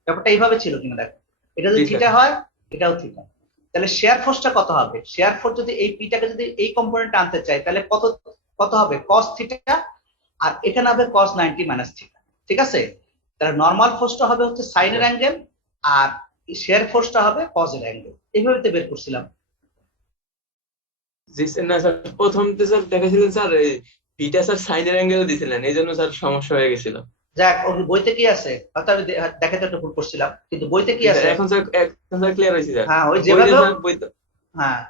ব্যাপারটা এইভাবে ছিল কিনা দেখো। এটা যদি জি স্যার। থিটা হয়, এটাও থিটা, তাহলে শেয়ার ফোর্সটা কত হবে? শেয়ার ফোর্স যদি এই পিটাকে যদি এই কম্পোনেন্টে আনতে চাই, তাহলে কত কত হবে? cos থিটা, আর এখানে হবে cos 90 মাইনাস থিটা, ঠিক আছে? তাহলে নর্মাল ফোর্সটা হবে হচ্ছে সাইনের অ্যাঙ্গেল, আর শেয়ার ফোর্সটা হবে cos এর অ্যাঙ্গেল। এইভাবে তো বের করছিলাম। জি স্যার। না স্যার, প্রথমতে স্যার দেখাছিলেন স্যার এই বিটা স্যার সাইনের অ্যাঙ্গেল দিছিলেন, এই জন্য স্যার সমস্যা হয়ে গেছিল। যাক, ওর বইতে কি আছে? হয়তো আমি দেখাতে একটু ভুল করছিলাম, কিন্তু বইতে কি জি স্যার, আছে? এখন স্যার ক্লিয়ার হয়েছে স্যার। হ্যাঁ, ওই বইতে যেভাবে, স্যার বইতে। হ্যাঁ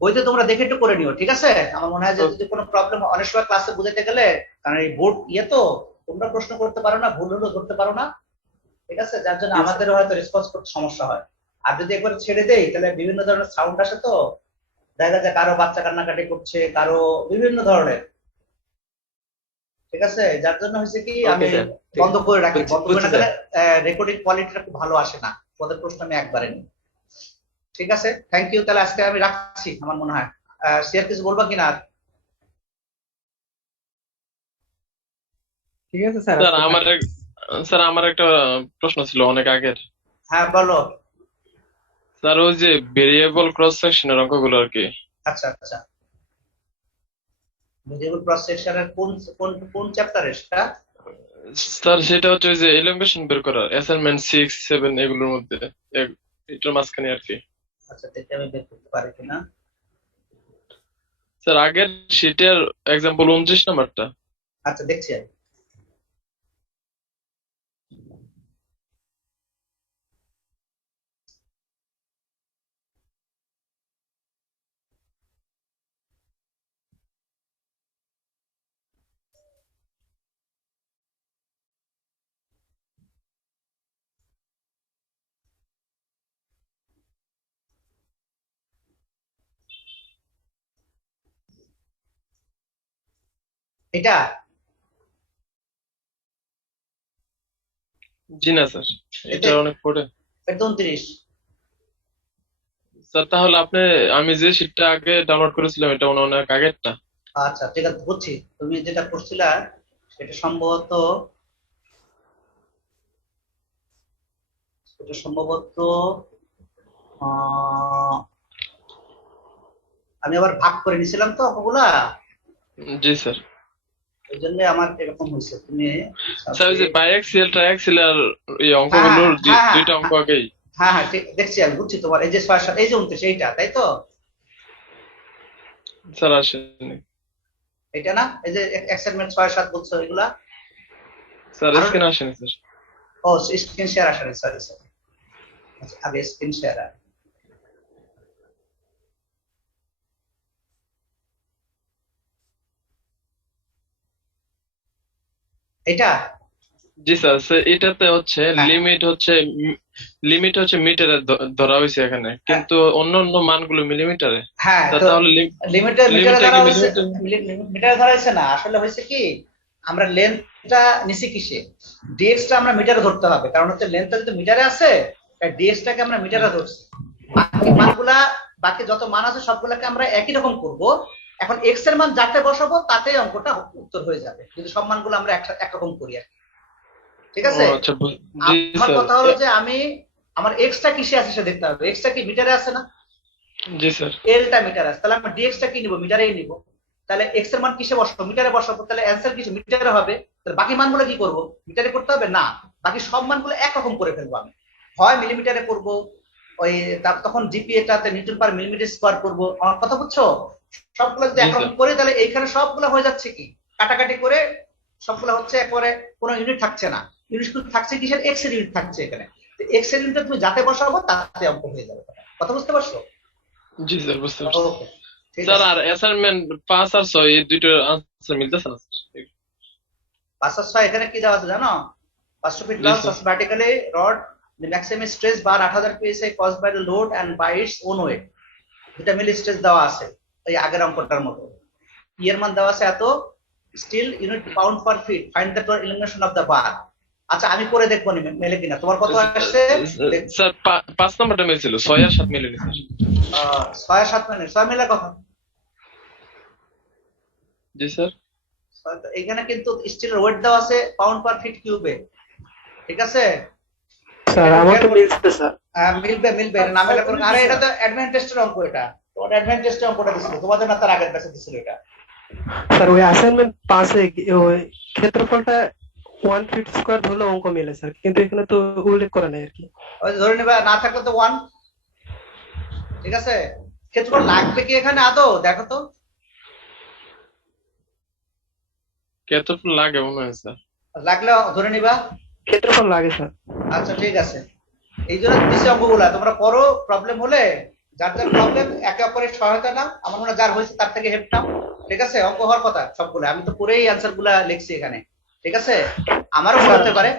বইতে তোমরা দেখে একটু করে নিও, ঠিক আছে? আমার মনে হয় যে যদি কোনো প্রবলেম, অনেক সময় ক্লাসে বুঝাইতে গেলে, কারণ এই বোর্ড ইয়ে তো, তোমরা প্রশ্ন করতে পারো না, ভুল হলেও ধরতে পারো না, ঠিক আছে? যার জন্য জি স্যার। আমাদেরও হয়তো রেসপন্স করতে সমস্যা হয়। আর যদি একবার ছেড়ে দেই, তাহলে বিভিন্ন ধরনের সাউন্ড আসে, তো দেখা যায় কারো বাচ্চা কান্নাকাটি করছে, কারো বিভিন্ন ধরনের, ঠিক আছে? যার জন্য হয়েছে কি, ওকে আমি স্যার। বন্ধ করে রাখি। বন্ধ করে বুঝছি না স্যার। গেলে রেকর্ডিং কোয়ালিটিটা খুব ভালো আসে না, তোমাদের প্রশ্ন আমি একবারে নিই, ঠিক আছে? থ্যাংক ইউ, তাহলে আজকে আমি রাখছি আমার মনে হয়। শেয়ার কিছু বলবা কিনা আর? ঠিক আছে স্যার, স্যার আজকে আমার স্যার আমার একটা প্রশ্ন ছিল অনেক আগের। হ্যাঁ বলো। স্যার ওই যে ভেরিয়েবল ক্রস সেকশনের অঙ্কগুলো আর কি। আচ্ছা আচ্ছা, ভেরিয়েবল ক্রস সেকশনের কোন কোন কোন চ্যাপ্টারে সেটা? স্যার সেটা হচ্ছে ওই যে এলিমিনেশন বের করা, অ্যাসাইনমেন্ট 6, 7 এগুলোর মধ্যে এটার মাঝখানে আর কি। আচ্ছা, দেখতে আমি বের করতে পারি কিনা। স্যার আগের শীটের एग्जांपल 29 নাম্বারটা। আচ্ছা, দেখছি আমি। এটা জি না স্যার, এটা অনেক পড়ে। এটা 29। স্যার তাহলে আপনি, আমি যে শীটটা আগে ডাউনলোড করেছিলাম এটা অনেক আগেরটা। আচ্ছা ঠিক আছে, বুঝছি। তুমি যেটা করছিলা সেটা সম্ভবত, এটা সম্ভবত আমি আবার ভাগ করে নিছিলাম তো ওগুলা, জি স্যার। এই জন্য আমার এরকম হয়েছে। তুমি স্যার ওই যে বাইএক্সিএল ট্রাইএক্সিএল আর এই অঙ্কগুলোর দুইটা অঙ্ক আগেই। হ্যাঁ হ্যাঁ ঠিক দেখছি আমি, বুঝছি তোমার। এই যে 6 এই যে 29 এইটা, তাই তো? স্যার আসেনি এটা না, এই যে অ্যাসাইনমেন্ট 6-7 বলছো এগুলা। স্যার, স্ক্রিন আসেনি স্যার। ও স্ক্রিন শেয়ার আসলে, সরি সরি। আচ্ছা, আগে স্ক্রিন শেয়ার। এটা জি স্যার, এটাতে হচ্ছে হ্যাঁ। লিমিট হচ্ছে মিটারে ধরা হয়েছে এখানে, কিন্তু অন্য অন্য মানগুলো মিলিমিটারে। হ্যাঁ, স্যার তো তাহলে মিটারে ধরা হয়েছে, মিটারে ধরা হয়েছে না, আসলে হয়েছে কি, আমরা লেন্থটা নিছি কিসে, ডিএক্স টা আমরা মিটারে ধরতে হবে, কারণ হচ্ছে লেন্থটা যদি মিটারে আছে, ডিএক্স টাকে আমরা মিটারে ধরছি। বাকি মানগুলা, বাকি যত মান আছে সবগুলাকে আমরা একই রকম করব। এখন এক্স এর মান যাতে বসাবো তাতে অঙ্কটা উত্তর হয়ে যাবে, কিন্তু সব মানগুলো আমরা একরকম করি আর কি। ঠিক ও আছে, আচ্ছা, জি আমার স্যার। কথা হলো যে আমি আমার এক্সটা কিসে আছে সেটা দেখতে হবে। এক্সটা কি মিটারে আছে না, জি স্যার। এলটা মিটার আছে, তাহলে আমরা ডিএক্সটা কি নিব, মিটারেই নিব। তাহলে এক্স এর মান কিসে বসাবো, মিটারে বসাবো, তাহলে অ্যান্সার কিছু মিটারে হবে। তাহলে বাকি মানগুলো কি করব, মিটারে করতে হবে না, বাকি সব মানগুলো একরকম করে ফেলবো আমি, হয় মিলিমিটারে করব, ওই তখন জিপিএটাতে নিউটন পার মিলিমিটার স্কয়ার করব। আমার কথা বুঝছো? সবগুলো যদি জি একরকম স্যার। করে তাহলে এইখানে সবগুলো হয়ে যাচ্ছে কি কাটাকাটি করে, সবগুলো হচ্ছে একবারে কোনো ইউনিট থাকছে না, ইউনিট শুধু থাকছে কিসের, এক্স এর ইউনিট থাকছে এখানে। এক্স এর ইউনিটটা তুমি যাতে বসাবো তাতে অঙ্ক হয়ে যাবে। কথা বুঝতে পারছো? জি স্যার, বুঝতে পারছি। ওকে, ঠিক স্যার আছে। আর অ্যাসাইনমেন্ট 5 আর 6 এই দুইটার আনসার মিলতেছে না স্যার? 506 এখানে কি দেওয়া আছে জানো? 500 feet G long sir. vertically rod, the maximum stress bar 8000 psi caused by the load and by its own weight, দুটা মিলি স্ট্রেস দেওয়া আছে এই আগের অঙ্কটার মতো। এর মান দেওয়া আছে এত, steel unit pound per feet, find the total illumination of the bar. আচ্ছা আমি করে দেখবো মেলে কিনা। তোমার কত আসছে? স্যার 5 নাম্বারটা মিলছিল, 6 আর 7 মিলেনি স্যার। 6 আর 7 মিনিট, 6 মিলে কথা। জি স্যার। এখানে কিন্তু স্টিলের ওয়েট দেওয়া আছে পাউন্ড পার ফিট কিউবে, ঠিক আছে? স্যার আমার তো মিলছে স্যার। মিলবে মিলবে, না মেলা করুন। আরে এটা তো অ্যাডভান্স টেস্টের অঙ্ক, এটা তোমার অ্যাডভান্স টেস্টের অঙ্কটা দিছিল, তোমাদের না তার আগের ব্যাচে দিছিল এটা। স্যার ওই অ্যাসাইনমেন্ট পাসে ওই ক্ষেত্রফলটা 1 ফিট স্কয়ার ধরলে অঙ্ক মেলে স্যার, কিন্তু এখানে তো উল্লেখ করা নাই আর কি। ওই ধরে নেবা, না থাকলে তো 1, ঠিক আছে? ক্ষেত্রফল লাগবে কি এখানে আদৌ দেখো তো? কতটুকু লাগে মনে হয় স্যার? লাগলে ধরে নিবা। ক্ষেত্রফল লাগে স্যার। আচ্ছা ঠিক আছে, এই জন্য দিছি অঙ্কগুলা, তোমরা করো। প্রবলেম হলে যার যার প্রবলেম একে অপরের সহায়তা নাও, আমার মনে হয় যার হয়েছে তার থেকে হেল্প নাও, ঠিক আছে? অঙ্ক হওয়ার কথা সবগুলো, আমি তো পুরোই অ্যান্সার গুলা লিখছি এখানে, ঠিক আছে? আমারও ভুল হতে পারে।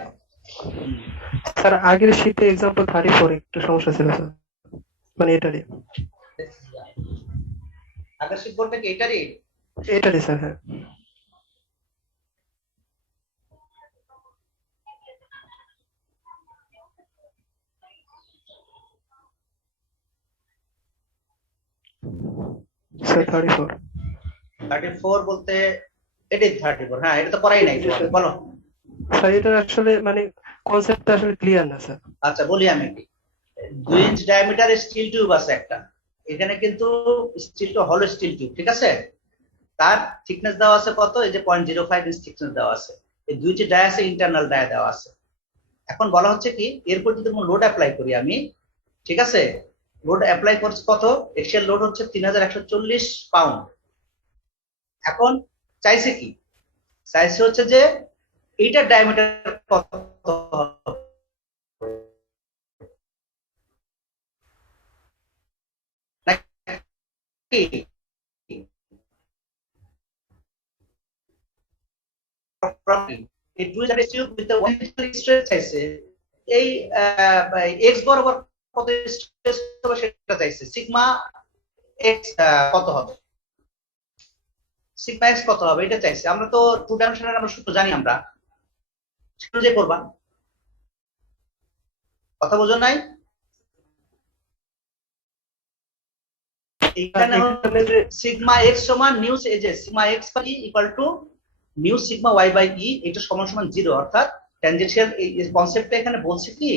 স্যার আগের শীটে एग्जांपल 34 একটু সমস্যা ছিল স্যার, মানে এটারই আগের শীট বলতে কি এটারই? স্যার। হ্যাঁ স্যার 34 বলতে এটাই 34। হ্যাঁ এটা তো করাই নাই তোমাদের, বলো। স্যার এটা আসলে মানে কনসেপ্টটা আসলে ক্লিয়ার না স্যার। আচ্ছা বলি আমি, 2 ইঞ্চ ডায়ামিটার স্টিল টিউব আছে একটা, এখানে কিন্তু স্টিলটা হলো স্টিল টিউব, ঠিক আছে? তার থিকনেস দেওয়া আছে কত, এই যে 0.05 ইঞ্চ থিকনেস দেওয়া আছে, এই দুইটি ডায়া আছে, ইন্টারনাল ডায়া দেওয়া আছে। এখন বলা হচ্ছে কি এরপর যদি কোনো লোড অ্যাপ্লাই করি আমি, ঠিক আছে? লোড অ্যাপ্লাই করছে কত, এক্সিয়াল লোড হচ্ছে 3140 পাউন্ড। এখন চাইছে কি, চাইছে হচ্ছে যে এইটার ডায়ামিটার কত নাকি এই 2 টিউব উইথ দ্য 1 স্ট্রেস চাইছে, এই এক্স বরাবর কত স্ট্রেস হবে সেটা চাইছে। সিগমা এক্স কত হবে, সিগমা এক্স কত হবে এটা চাইছে। আমরা তো 2 ডাইমেনশনাল আমরা সূত্র জানি, আমরা সেটা যে করবা। কথা বোঝো নাই? এখানে সিগমা এক্স সমান নিউ, এই যে sigma X by equal to nu sigma Y by E, এটা সমান সমান 0। অর্থাৎ ট্যানজেনশিয়াল এই কনসেপ্টটা এখানে বলছে কি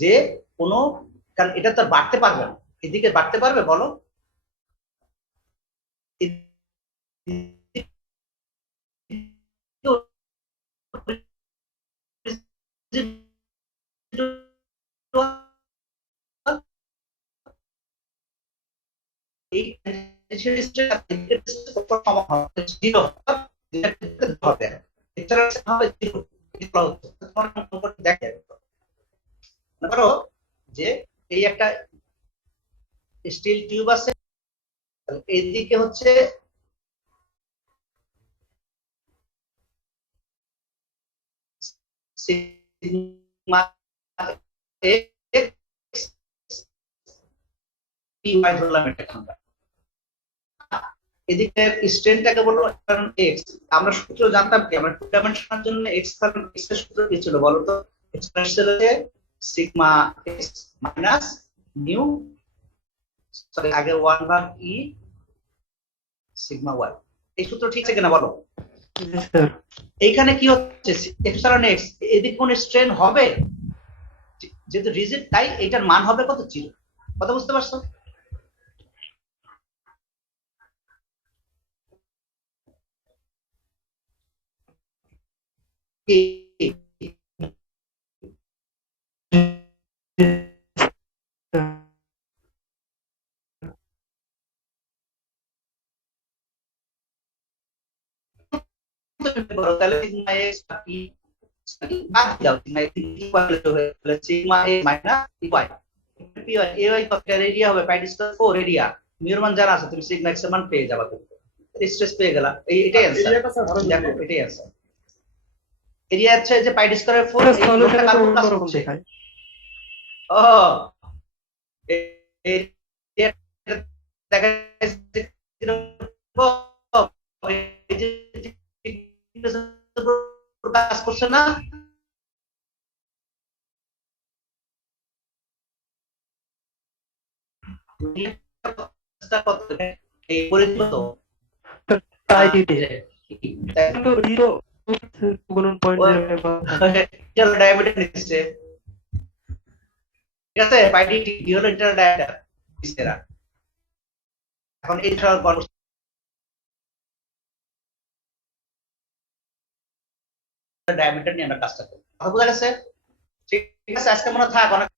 যে কোনো, কারণ এটা তো বাড়তে পারবে না, এদিকে বাড়তে পারবে বলো? এই ধরো যে এই একটা স্টিল টিউব আছে, এইদিকে হচ্ছে সিগমা এক্স পি ওয়াই ধরলাম এটা আমরা, এদিকে স্ট্রেনটাকে বলবো এক্স। আমরা সূত্র জানতাম কি, আমরা 2 ডাইমেনশনের জন্য এক্স কারণ এক্স এর সূত্র কি ছিল বলতো? Exponential sigma x minus new sorry আগে 1 ভাগ ই সিগমা ওয়াই। এই সূত্র ঠিক আছে কিনা বলো? জি স্যার। এইখানে কি হচ্ছে এপসিলন এক্স এদিকে কোন স্ট্রেন হবে, যেহেতু রিজিড তাই এটার মান হবে কত 0। কথা বুঝতে পারছো? তাহলে সিগমা এক্স কি বাদ দাও, সিগমা এক্স ইকুয়াল টু হলো sigma A minus Y. P Y A Y কত এরিয়া হবে পাই স্কয়ার 4 এরিয়া। মিউর মান জানা আছে, তুমি সিগমা এক্স এর মান পেয়ে যাবে, তুমি স্ট্রেস পেয়ে গেলা। এটাই आंसर। দেখো এটাই आंसर। এরিয়া হচ্ছে যে পাই স্কয়ার 4 এই লোডটা কার উপর কাজ করছে? ও এরিয়া দেখা যাচ্ছে এই যে কাজ করছে না, এই পরিচিত তাই দিতে কিন্তু 0 গুণন 0.05 ডায়ামিটার নিচ্ছে, ঠিক আছে? পাই ডি টি হলো ইন্টারনাল ডায়ামিটার নিচ্ছে না। এখন এই ডায়ামিটার নিয়ে আমরা কাজটা করি। কথা বোঝা গেছে? ঠিক আছে, আজকে মনে থাক অনেক